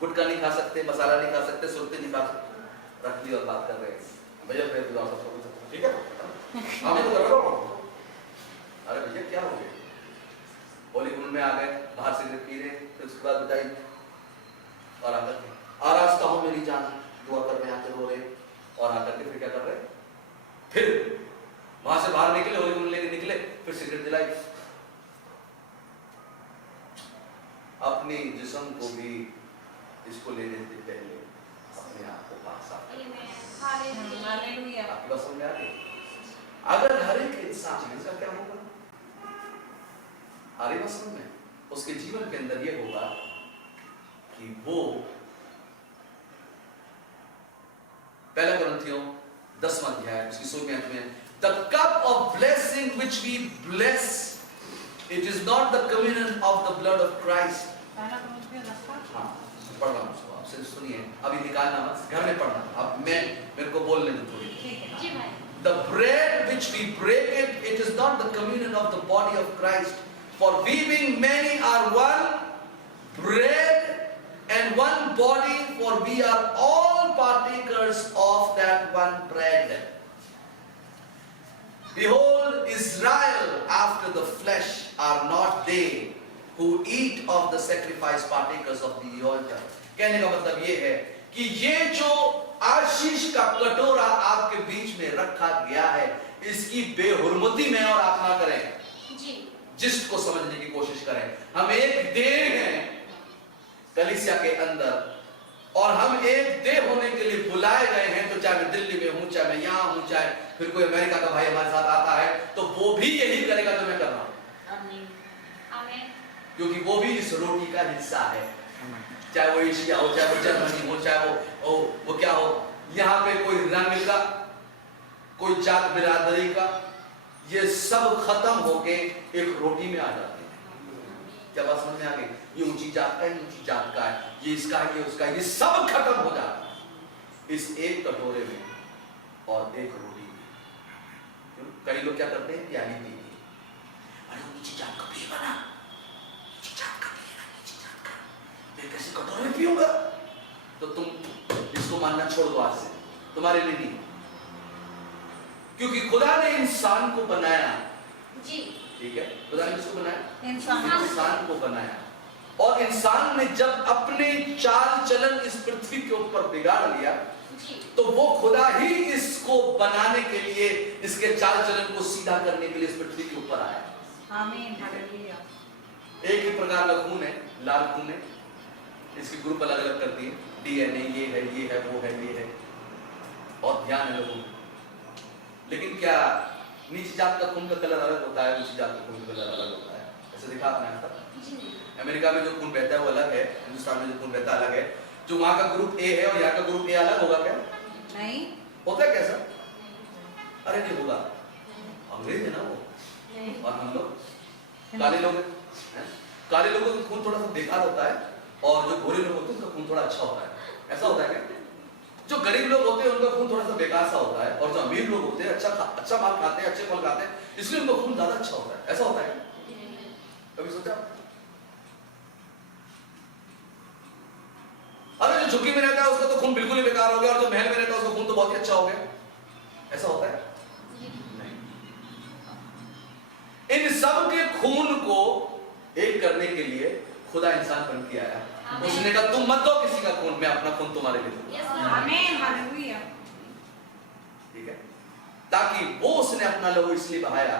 गुटखा नहीं खा सकते, मसाला नहीं खा सकते, सुरती नहीं खा सकते। रख ली और बात कर रहे हैं भैया, फिर तो सब ठीक है, हम तो कर रहा हूं। अरे भैया क्या हो गया, होली मूड में आ गए, बाहर सिगरेट पी रहे, फिर उसके बाद बताइए और आकर के आरास्ता हो मेरी जान, दुआ करने आते रो रहे, और आकर के फिर क्या कर रहे, फिर वहां से बाहर निकले, होली मूड लेके निकले, फिर सिगरेट दिलाई। अपने जिस्म को भी इसको लेने से पहले अपने आप को पाक साफ करें। हालेलुया। आपकी बात समझ में आ गई? अगर हर एक इंसान, इसका क्या होगा, आ रही बात समझ में, उसके जीवन के अंदर यह होगा कि वो पहला कुरिन्थियों 10वां अध्याय उसकी 16वें आयत में, the cup of blessing which we bless, it is not the communion of the blood of Christ. पहला कुरिन्थियों 10 हाँ, पढ़ रहा हूं उसको, आपसे सुनिए, अभी निकालना मत, घर में पढ़ना, अब मेरे को बोलने दो थोड़ी। ठीक है जी भाई। The bread which we break it is not the communion of the body of Christ. For we being many are one bread and one body, for we are all partakers of that one bread. Behold, Israel after the flesh are not they who eat of the sacrifice partakers of the altar. कहने का मतलब ये है कि ये जो आशीष का कटोरा आपके बीच में रखा गया है, इसकी बेहुरमती में और आप ना करें जी। जिसको समझने की कोशिश करें। हम एक देह हैं कलीसिया के अंदर, और हम एक देह होने के लिए बुलाए गए हैं। तो चाहे मैं दिल्ली में हूं, चाहे मैं यहां हूं, चाहे फिर कोई अमेरिका का भाई हमारे साथ आता है, तो वो भी यही करेगा जो मैं कर रहा हूं, आमीन। क्योंकि वो भी इस रोटी का हिस्सा है। चाहे वो एशिया हो, चाहे वो जर्मनी हो, चाहे वो क्या हो, यहाँ पे कोई रंग का, कोई जात बिरादरी का, ये सब खत्म होके एक रोटी में आ जाते हैं। क्या बात समझ में आ गई? ये ऊंची जात का है, ऊंची जात का है, ये इसका है, ये उसका है, ये सब खत्म हो जाता है इस एक कटोरे में और एक रोटी में। कई लोग क्या करते हैं, प्याली पीते हैं, अरे ऊंची जात का पी बना, कैसे कटोरे में पीऊंगा? तो तुम इसको मानना छोड़ दो आज से, तुम्हारे लिए नहीं, क्योंकि खुदा ने इंसान को बनाया जी। ठीक है, खुदा ने किसको बनाया? इंसान को बनाया, और इंसान ने जब अपने चाल चलन इस पृथ्वी के ऊपर बिगाड़ लिया, तो वो खुदा ही इसको बनाने के लिए, इसके चाल चलन को सीधा करने के लिए इस पृथ्वी के ऊपर आया। आमीन। हालेलुया। एक ही प्रकार का खून है, लाल खून है, इसकी ग्रुप अलग अलग कर दिए, डीएनए ये है, ये है, वो है, ये है, और ध्यान है लोगों। लेकिन क्या नीची जात का खून का कलर अलग होता है, ऊंची जात का खून का कलर अलग होता है? ऐसे देखा आपने आज तक? अमेरिका में जो खून बहता है वो अलग है, हिंदुस्तान में जो खून बहता है अलग है। जो वहां का ग्रुप ए है और यहाँ का ग्रुप ए अलग होगा क्या? नहीं होता है कैसा? अरे नहीं होगा, अंग्रेज है ना वो, और हम लोग काले लोग हैं। काले लोगों का खून थोड़ा सा बेकार होता है, और जो गोरे लोग होते हैं उनका खून थोड़ा अच्छा होता है। ऐसा होता है क्या? जो गरीब लोग होते हैं उनका खून थोड़ा सा बेकार सा होता है, और जो अमीर लोग होते हैं अच्छा माल खाते हैं, अच्छे फल खाते हैं, इसलिए उनका खून ज्यादा अच्छा होता है। ऐसा होता है क्या? कभी सोचा? अरे जो झुग्गी में रहता है उसका तो खून बिल्कुल ही बेकार हो गया, और जो महल में रहता है उसका खून तो बहुत ही अच्छा हो गया। ऐसा होता है? नहीं। इन सब के खून को एक करने के लिए खुदा इंसान बन के आया। उसने कहा तुम मत दो किसी का खून, मैं अपना खून तुम्हारे लिए दूंगा। आमीन। हालेलुया। ठीक है, ताकि वो उसने अपना लहू इसलिए बहाया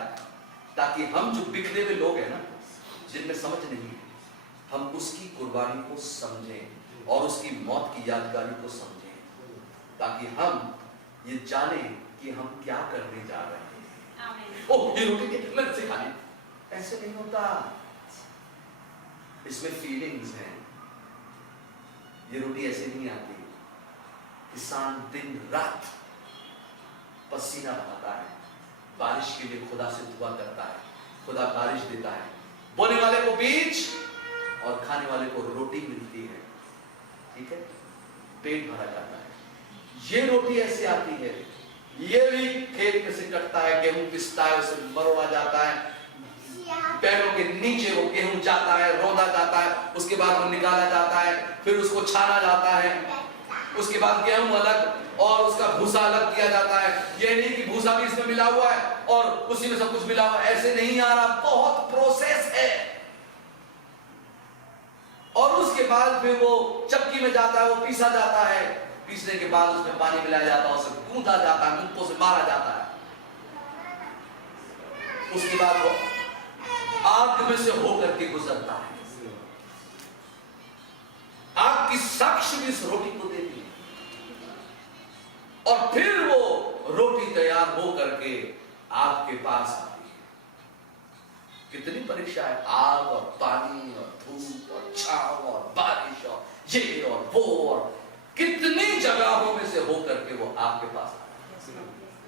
ताकि हम जो बिखरे हुए लोग हैं ना, जिनमें समझ नहीं है, हम उसकी कुर्बानी को समझें और उसकी मौत की यादगारी को समझें, ताकि हम ये जाने कि हम क्या करने जा रहे हैं। ओह ये रोटी लग से खानी, ऐसे नहीं होता। इसमें फीलिंग्स हैं। ये रोटी ऐसे नहीं आती। किसान दिन रात पसीना बहाता है, बारिश के लिए खुदा से दुआ करता है, खुदा बारिश देता है, बोने वाले को बीज और खाने वाले को रोटी मिलती है। ठीक है, पेट भरा जाता है। ये रोटी ऐसे आती है ये भी खेत में से कटता है, गेहूं पिसता है, उसे मरोड़ा जाता है, पैरों के नीचे वो गेहूं जाता है, रौंदा जाता है, उसके बाद वो निकाला जाता है, फिर उसको छाना जाता है, उसके बाद गेहूं अलग और उसका भूसा अलग किया जाता है। ये नहीं कि भूसा भी इसमें मिला हुआ है और उसी में सब कुछ मिला हुआ है, ऐसे नहीं आ रहा, बहुत प्रोसेस है। और उसके बाद फिर वो चक्की में जाता है, वो पीसा जाता है, पीसने के बाद उसमें पानी मिलाया जाता है, उसे गूंथा जाता है, मुक्कों से मारा जाता है, उसके बाद वो आग में से होकर के गुजरता है। आग की साक्ष्य भी इस रोटी को देती है और फिर वो रोटी तैयार हो करके आपके पास आती है। कितनी परीक्षा है, आग और पानी और धूप और छांव और बारिश और ये और वो और कितनी जगहों में से होकर के वो आपके पास आती है।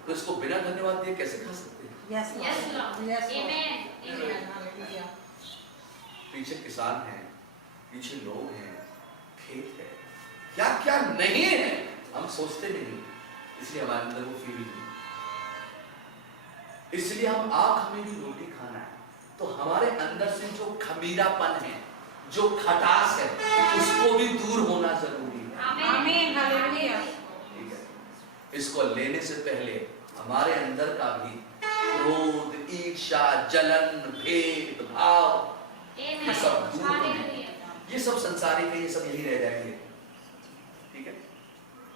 तो इसको बिना धन्यवाद दिए कैसे खा सकते हैं? Yes, Lord. Yes, Lord. Amen. Amen. Hallelujah. पीछे किसान हैं, पीछे लोग हैं, खेत है, क्या क्या नहीं है, हम सोचते नहीं, इसलिए हमारे अंदर वो फीलिंग नहीं। इसलिए हम आंख में भी रोटी खाना है तो हमारे अंदर से जो खमीरापन है, जो खटास है, उसको भी दूर होना जरूरी है। Amen. Hallelujah. ठीक है, इसको लेने से पहले हमारे अंदर का भी क्रोध, ईर्ष्या, जलन, भेद भाव, ये सब दूर होंगे। ये सब संसारिक है, ये सब यही रह जाएंगे। ठीक है,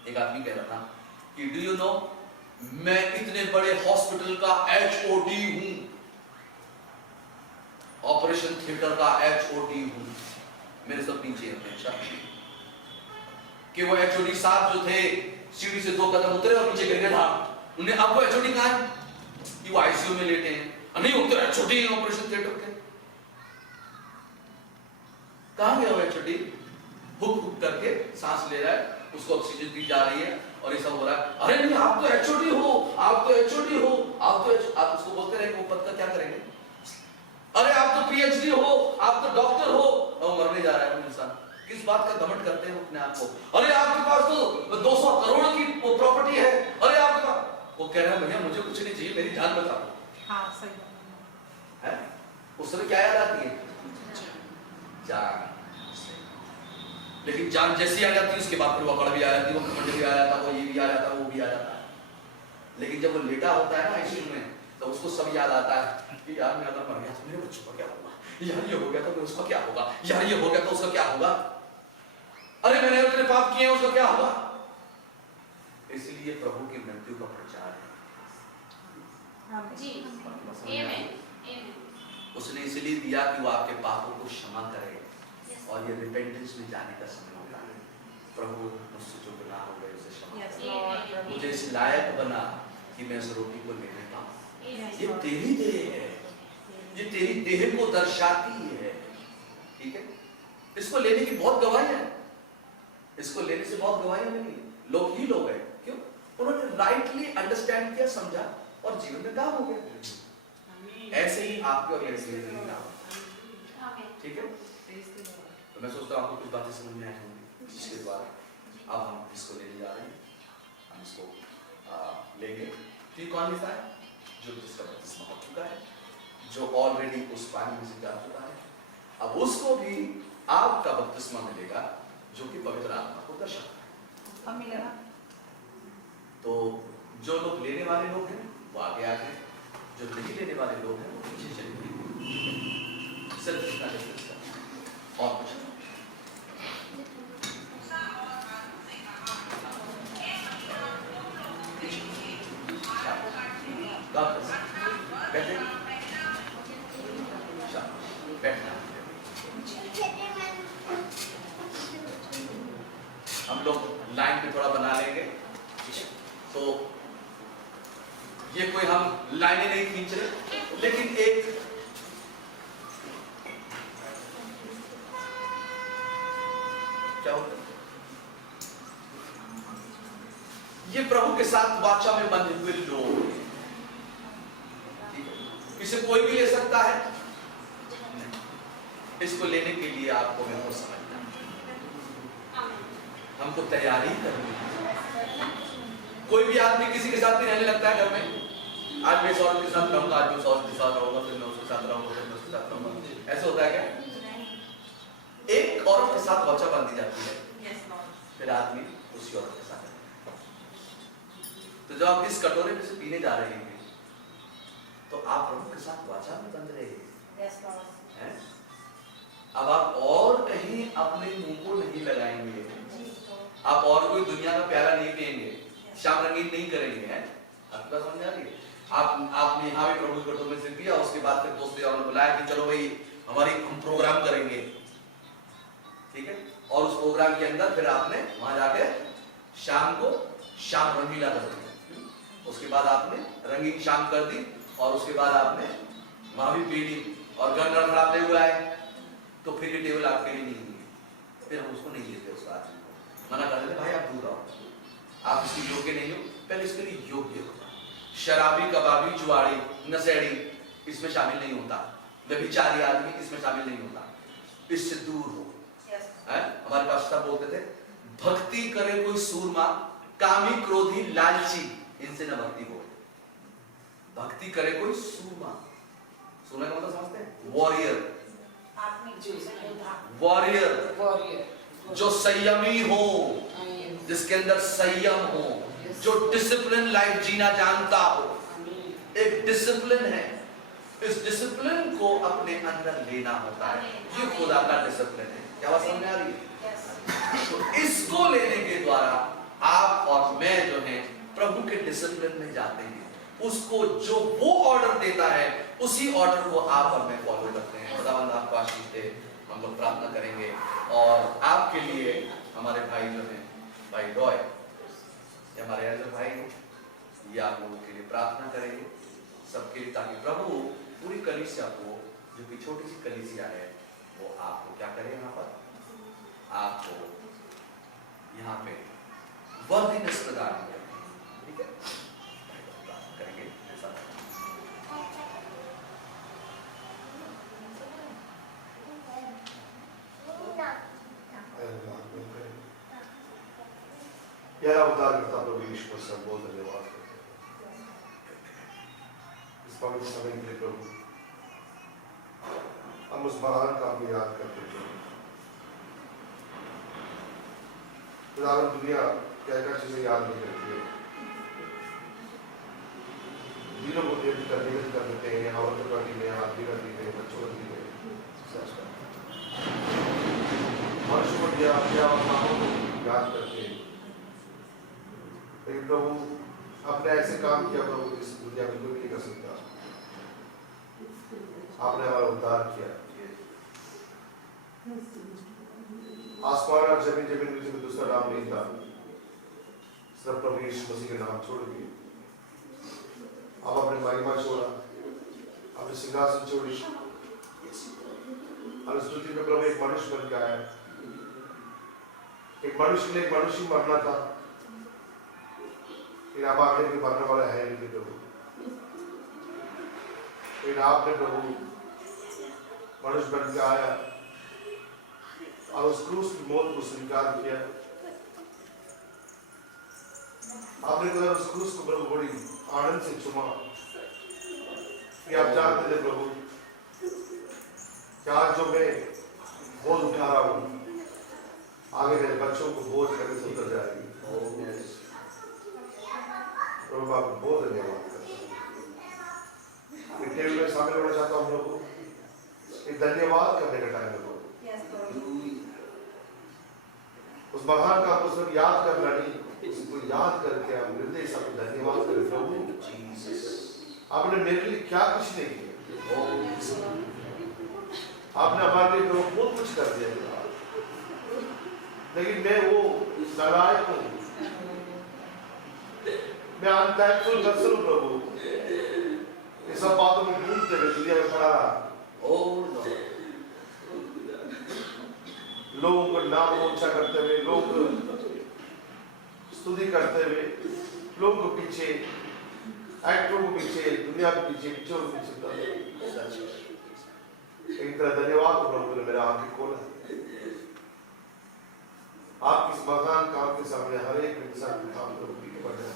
एक आदमी कह रहा था कि डू यू नो, मैं इतने बड़े हॉस्पिटल का HOD हूं, ऑपरेशन थिएटर का HOD हूं, मेरे सब पीछे हमेशा कि वो HOD साहब जो थे सीढ़ी से 2 कदम उतरे और नीचे गिर गए था। उन्हें अब वो HOD कहां है कि वो ICU में लेटे हैं? नहीं, वो तो HOD ऑपरेशन थिएटर के। कहां गया वो HOD? हुक हुक करके सांस ले रहा है, उसको ऑक्सीजन दी जा रही है और ये सब हो रहा है। अरे नहीं, आप तो HOD हो, आप तो HOD हो, आप उसको बोलते रहे वो पद का क्या करेंगे? अरे आप तो PhD हो, आप तो डॉक्टर हो, और मरने जा रहा है वो इंसान। किस बात का घमंड करते हैं अपने आप को? अरे आपके पास तो 200 करोड़ की प्रॉपर्टी है, अरे आपके पास, वो कह रहा है भैया मुझे कुछ नहीं चाहिए, मेरी जान बचा दो। हाँ, सही है, उस समय क्या याद आती है? जान। लेकिन जान जैसी आ जाती है उसके बाद फिर वो अकड़ भी आ जाती है, वो घमंड भी आ जाता है, वो ये भी आ जाता है, वो भी आ जाता है। लेकिन जब वो लेटा होता है ना ICU में, तो उसको सब याद आता है कि यार मैं अगर मर गया तो मेरे बच्चों का क्या होगा, यार ये हो गया तो उसका क्या होगा, यार ये हो गया तो उसका क्या होगा, अरे मैंने इतने पाप किए उसका क्या होगा। इसलिए प्रभु की मृत्यु का प्रचार है जी, आमेन। उसने इसलिए दिया कि वो आपके पापों को क्षमा करे और ये रिपेंटेंस में जाने का समय होता है। प्रभु मुझसे जो गुनाह हो गए उसे क्षमा Yes, कर, Lord. मुझे इस लायक बना कि मैं इस रोटी को लेने पाऊं। Yes, ये Lord. तेरी देह है, ये तेरी देह को दर्शाती है। ठीक है, इसको लेने की बहुत गवाही है, इसको लेने से बहुत गवाही मिली। लोग ही लोग हैं, क्यों? उन्होंने राइटली अंडरस्टैंड किया, समझा और जीवन में काम हो गया। ऐसे ही आपके और मेरे जीवन में काम होगा। ठीक है, तो मैं सोचता हूँ आपको कुछ बातें समझ में आई होंगी, जिसके द्वारा अब हम इसको लेने जा रहे हैं। हम इसको लेंगे। तो कौन लेता है? जो जिसका बपतिस्मा हो चुका है, जो ऑलरेडी उस पानी में से जा चुका है, अब उसको भी आपका बपतिस्मा मिलेगा जो कि पवित्र आत्मा को दर्शाता है। कब मिलेगा? तो जो लोग लेने वाले लोग हैं वो आगे आ गए, जो नहीं लेने वाले लोग हैं वो पीछे चले गए। सिर्फ इतना डिफरेंस है और कुछ नहीं। बैठे, बैठना। हम लोग लाइन पे थोड़ा बना लेंगे। तो ये कोई हम लाइनें नहीं खींच रहे, लेकिन एक क्या होता है, ये प्रभु के साथ वाचा में बंधे हुए लोग, इसे कोई भी ले सकता है। इसको लेने के लिए आपको मेरे को समझना है, हमको तैयारी करनी है। कोई भी आदमी किसी के साथ भी रहने लगता है घर में, आज मैं इस औरत के साथ रहूंगा, आज मैं उस औरत के साथ रहूंगा, फिर मैं उसके साथ रहूंगा, फिर मैं उसके साथ रहूंगा, ऐसा होता है क्या? एक औरत के साथ वाचा बांधी जाती है, फिर आदमी उसी औरत के साथ रहता है। तो जब आप इस कटोरे में से पीने जा रहे हैं तो आप प्रभु के साथ वाचा में बंध रहे हैं। अब आप और कहीं अपने मुंह को नहीं लगाएंगे, आप और कोई दुनिया का प्याला नहीं पिएंगे, शाम रंगीन नहीं करेंगे, हैं? आपकी बात समझ आ रही है? आपने यहाँ भी प्रभु के कटोरे में से पिया, उसके बाद फिर दोस्त ने बुलाया कि चलो भाई हम प्रोग्राम करेंगे, ठीक है? और उस प्रोग्राम के अंदर फिर आपने वहां जाके शाम रंगीला कर दी, उसके बाद आपने रंगीन शाम कर दी, और उसके बाद आपने वहां भी पी ली और घर लड़खड़ाते हुए आए, तो फिर ये टेबल आपके लिए नहीं है, फिर हम उसको नहीं लेते, उस आदमी को मना कर देते, भाई आप दूर आओ, आप इसके योग्य नहीं हो, पहले इसके लिए योग्य हो। शराबी, कबाबी, जुआड़ी, नशेड़ी इसमें शामिल नहीं होता, व्यभिचारी आदमी इसमें शामिल नहीं होता, इससे दूर हो। हमारे पास सब बोलते थे, भक्ति करे कोई सूरमा, कामी, क्रोधी, लालची, इनसे न भक्ति हो। भक्ति करे कोई सूरमा, सूरमा का मतलब समझते हैं? वॉरियर, जो संयमी हो, जिसके अंदर संयम हो, जो डिसिप्लिन लाइफ जीना जानता हो। एक डिसिप्लिन है, इस डिसिप्लिन को अपने अंदर लेना होता है, ये खुदा का डिसिप्लिन है। क्या बात समझ आ रही है? तो इसको लेने के द्वारा आप और मैं जो है प्रभु के डिसिप्लिन में जाते हैं, उसको जो वो ऑर्डर देता है उसी ऑर्डर को आप और मैं फॉलो करते हैं। खुदावंद आपको आशीष दे। हम लोग प्रार्थना करेंगे और आपके लिए हमारे भाई जो हैं, भाई रॉय, ये हमारे एल्डर भाई हैं, ये आप लोगों के लिए प्रार्थना करेंगे सबके लिए, ताकि प्रभु पूरी कलीसिया को, जो कि छोटी सी कलीसिया है, वो आपको क्या करें, यहाँ पर आपको यहाँ पे वर्दीनेस प्रदान करें, ठीक है? प्रार्थना करेंगे ऐसा। प्यारा उद्धारकर्ता प्रभु यीशु मसीह का बहुत धन्यवाद करते हैं इस पवित्र समय के लिए प्रभु। हम उस महान काम को याद करते हैं खुदावंद। दुनिया क्या चीजें याद नहीं करती है, दिनों को नियत कर देते हैं, औरतों का दिन है, आदमी का दिन है, बच्चों का दिन है, मनुष्य को दिया क्या याद करते हैं। लेकिन प्रभु आपने ऐसे काम किया प्रभु, इस दुनिया में कोई नहीं कर सकता। आपने हमारा उद्धार किया, आसमान और जमीन जमीन में कोई दूसरा नाम नहीं था, सिर्फ प्रभु यीशु मसीह के नाम छोड़ दिए। आप अपने महिमा छोड़ा, अपने सिंहासन छोड़ी, और इस पृथ्वी में प्रभु एक मनुष्य बन के आया। एक मनुष्य ने एक मनुष्य मरना था, लेकिन आप आगे भी मरने वाला है नहीं प्रभु। लेकिन आपने प्रभु मनुष्य बन के आया और उस क्रूस की मौत को स्वीकार किया। आपने कहा उस क्रूस को प्रभु बड़ी आनंद से चुमा कि आप जानते थे प्रभु कि आज जो मैं बोझ उठा रहा हूं, आगे मेरे बच्चों को बोझ करके से उतर जाएगी। प्रभु आपको बहुत धन्यवाद करता हूँ। टेबल में शामिल होना चाहता हूँ प्रभु, एक धन्यवाद करने का टाइम है प्रभु। उस महान का आपको सिर्फ याद करना नहीं, उसको याद करके आप हृदय से धन्यवाद करें प्रभु। आपने मेरे लिए क्या कुछ नहीं किया, आपने हमारे लिए प्रभु बहुत कुछ कर दिया, लेकिन मैं वो नालायक हूँ, मैं अनथैंकफुल पर्सन हूँ प्रभु। इस सब बातों में ढूंढते हुए दुनिया में खड़ा रहा, लोगों को नाम ऊंचा करते हुए, लोगों को स्तुति करते हुए, लोगों को पीछे, एक्टरों को पीछे, दुनिया के पीछे, पिक्चरों को पीछे। एक तरह धन्यवाद प्रभु ने मेरा आंखें खोला। आपकी इस महान काम के सामने हर एक इंसान के काम प्रभु पीछे पड़ जाए।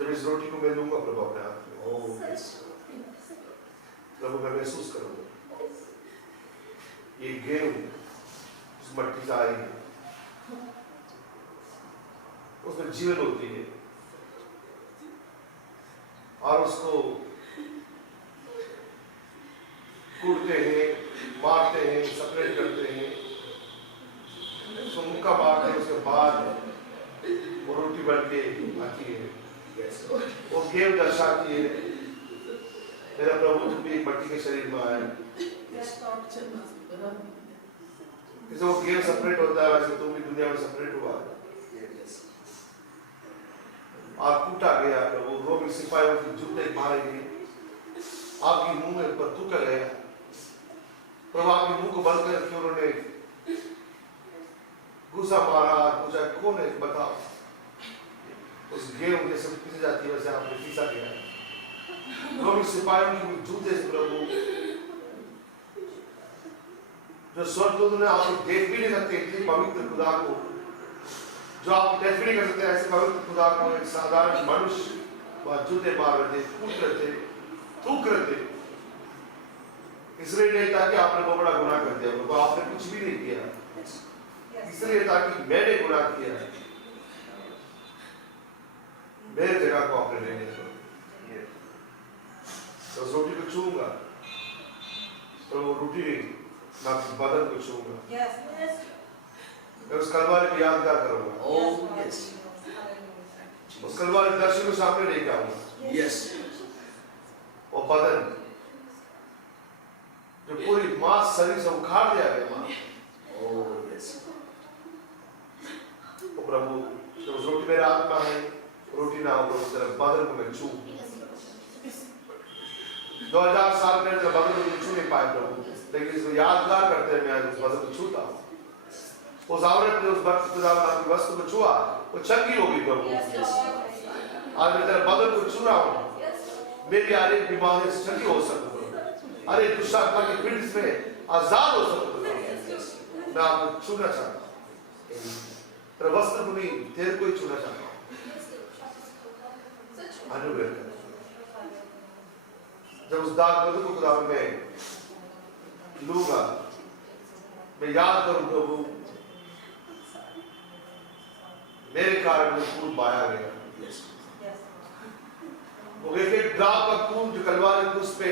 जब इस रोटी को मैं लूंगा प्रभु अपने हाथ में, Oh, yes. प्रभु मैं महसूस करूंगा ये गेहूं उस मट्टी से आई है, उसमें जीवन होती है और उसको कूटते हैं, मारते हैं, सेपरेट करते हैं, उसको मुक्का मारते हैं, उसके बाद वो रोटी बन के आती है। Yes. वो गेम दर्शाती है मेरा प्रभु तुम भी एक मट्टी के शरीर में आए। Yes, Lord. जैसे वो गेम सेपरेट होता है वैसे तुम भी दुनिया में सेपरेट हुआ Yes. आप कूटा गया प्रभु, रोमी सिपाहियों की जूते मारे गए, आपकी मुंह में पर थूका गया प्रभु, आपके मुंह को बंद करके उन्होंने गुस्सा मारा, पूछा कौन है बताओ, उस गेहूं जैसे पीसी जाती है वैसे आपने पीसा गया। रोमी सिपाहियों की जूते से प्रभु, जो स्वर्गदूत ने आपको देख भी नहीं सकते इतनी पवित्र खुदा को, जो आप देख भी नहीं कर सकते ऐसे पवित्र खुदा को, एक साधारण मनुष्य वहां जूते मार रहे थे, कूट रहे थे, थूक रहे थे, इसलिए नहीं था कि आपने बहुत बड़ा गुनाह कर दिया प्रभु, आपने कुछ भी नहीं किया, इसलिए था कि मैंने गुनाह किया है, मेरे जगह को आपने लेने दो। तो उस रोटी को छूऊंगा तो वो रोटी नहीं, मैं आपके बदन को छूऊंगा, Yes, yes. मैं उस कलवारी को यादगार करूंगा, Oh, yes. उस कलवारी दर्शन को सामने लेके आऊंगा। Yes. वो बदन जो पूरी मांस शरीर से उखाड़ दिया गया, Oh, yes. वो प्रभु जब उस रोटी मेरे आत्मा है, रोटी ना हो प्रभु तेरा बदन को मैं छू, 2000 साल पहले तेरा बदन को छू नहीं पाए प्रभु, लेकिन इसको यादगार करते हैं मैं आज उस बदन को छूता हूँ। उस औरत ने उस वक्त की वस्तु को छुआ, वो चंगी होगी प्रभु। आज मैं तेरे बदन को छू रहा हूँ, मेरी हर एक बीमारी से चंगी हो सकूँ, हर एक दुष्ट आत्मा की पीड़ से आजाद हो सकूँ। मैं आपको छूना चाहता हूँ, तेरे वस्त्र को नहीं, तेरे को ही छूना चाहता हूँ। अनुग्रह कर। जब उस दाग बदू को खुदा में लूंगा, मैं याद करूं प्रभु मेरे कारण वो खून बहाया गया, वो एक एक ड्रॉप का खून जो कलवारी क्रूस पे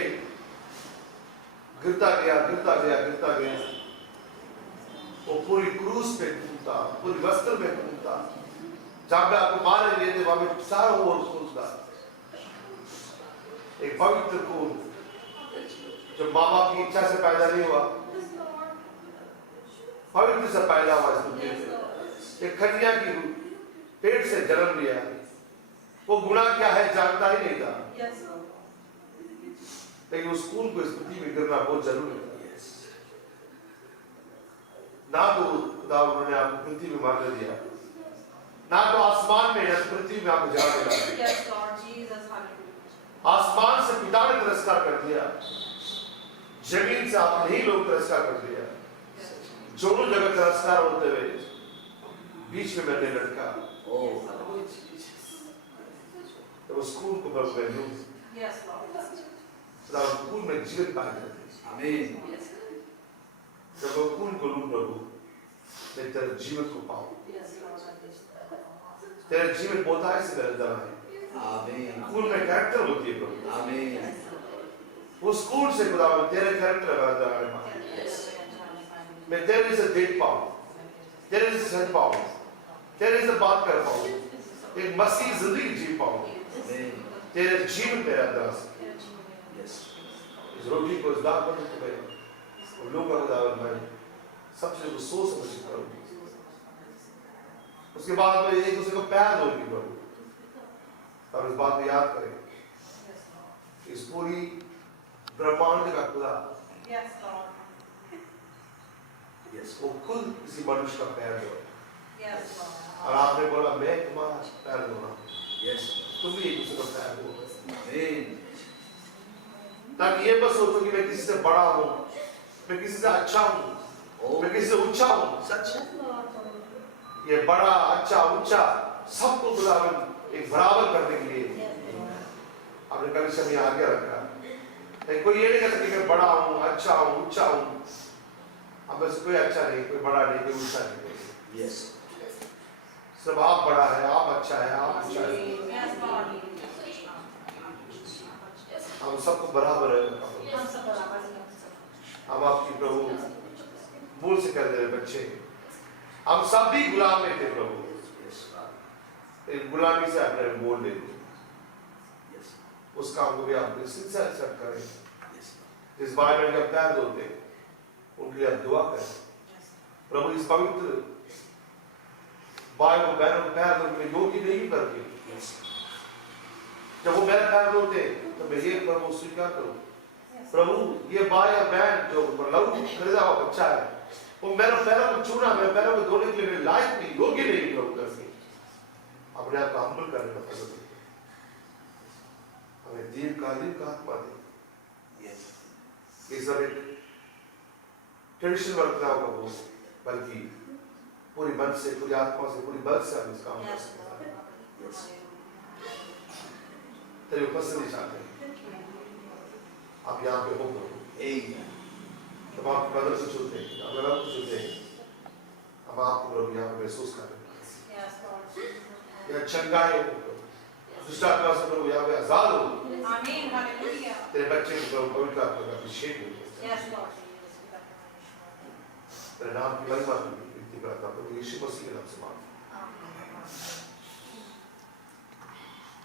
गिरता गया, गिरता गया, गिरता गया, वो पूरी क्रूस पे खून था, पूरी वस्त्र में खून था, जहां पे आपको मारे गए थे वहां पे सारा वो खून था, एक पवित्र खून जो माँ बाप की इच्छा से पैदा नहीं हुआ, पवित्र से पैदा हुआ इस दुनिया में, एक कन्या की पेट से जन्म लिया, वो गुनाह क्या है जानता ही नहीं था, लेकिन उस खून को इस पृथ्वी में गिरना बहुत जरूरी है। ना तो खुदा उन्होंने आपको पृथ्वी में मार दिया, ना तो आसमान में या पृथ्वी में आपको जला दिया, आसमान से पिता ने तिरस्कार कर दिया, जमीन से आपने ही लोग तिरस्कार कर दिया, दोनों जगह तिरस्कार होते हुए बीच में मैंने लड़का, तो उस खून को प्रभु मैं लूं, खून में जीवन पाए जाते हैं, जब वो खून को लूं प्रभु मैं तेरे जीवन को पाऊं, तेरे जीवन बोधाई से मेरा दवा है, खून में कैरेक्टर होती है प्रभु, उस खून से खुदा तेरे कैरेक्टर है, मैं तेरे से देख पाऊं, तेरे से सुन पाऊं, तेरे से बात कर पाऊं, एक मसीह जिंदगी जी पाऊं, तेरे जीवन मेरा दास, इस रोटी को इस दाग पर मैं लूंगा खुदावन, मैं सबसे जो सोच समझ करूंगी, उसके बाद मैं एक दूसरे को प्यार दूंगी प्रभु, और इस बात को याद करें, इस पूरी ब्रह्मांड का खुदा वो खुद किसी मनुष्य का पैर धोए, और आपने बोला मैं तुम्हारा पैर धो रहा हूं, तुम भी एक दूसरे का पैर धो, ताकि ये बस सोचो कि मैं किसी से बड़ा हूं, मैं किसी से अच्छा हूं, मैं किसी से ऊंचा हूं, सच ये बड़ा अच्छा ऊंचा सबको खुदावन एक बराबर करने के लिए आपने कल से हमें आगे रखा। लेकिन कोई ये नहीं कह सकता कि मैं बड़ा हूँ, अच्छा हूँ, ऊंचा हूँ। अब बस कोई अच्छा नहीं, कोई बड़ा नहीं, कोई ऊंचा नहीं। Yes. सब आप बड़ा है, आप अच्छा है, आप ऊंचा है। Yes, Lord. हम सबको बराबर है। हम सब बराबर हैं। हम आपकी प्रभु मूल से कर दे रहे बच्चे। हम सब भी गुलाम में थे प्रभु। Yes, Father. एक गुलामी से आपने मोल ले दी। Yes. उस काम को भी आप सिंसियर एक्सेप्ट करें। Yes. जिस भाई बहन के पैर धोते उनके लिए आप दुआ करें। प्रभु इस पवित्र भाई को बहनों के पैर धोने के योग्य नहीं करती। Yes. जब वो मेरे पैर धोते तो मैं ये प्रभु स्वीकार करूं। प्रभु ये भाई या बहन जो लहू खरीदा हुआ बच्चा है, वो मेरे पैरों को छूना, मेरे पैरों को धोने के लिए लायक नहीं, योग्य नहीं प्रभु करके अपने आप को हम्बल करने का फैसला दे। हमें दीर्घकालीन का आत्मा दे। Yes. ये सब एक ट्रेडिशनल वर्ताव का हो, बल्कि पूरी मन से, पूरी आत्मा से, पूरी बल से हम इस काम कर सकते हैं। Yes. तेरी उपस्थिति चाहते हैं, आप यहाँ पे हो प्रभु। Amen. जब आप बदल से छूते हैं, आप बदल से छूते हैं, हम आपको प्रभु यहाँ पे महसूस कर रहे हैं। Yes, Lord. यह चंगाई हो, दुष्ट आत्मा से प्रभु यहाँ पे आजाद हो। आमीन, हालेलुया। तेरे बच्चे को प्रभु पवित्र आत्मा का अभिषेक हो। Yes, Lord. तेरे नाम की महिमा की विनती करता हूँ, प्रभु यीशु मसीह के नाम से मांगता हूँ। आमीन।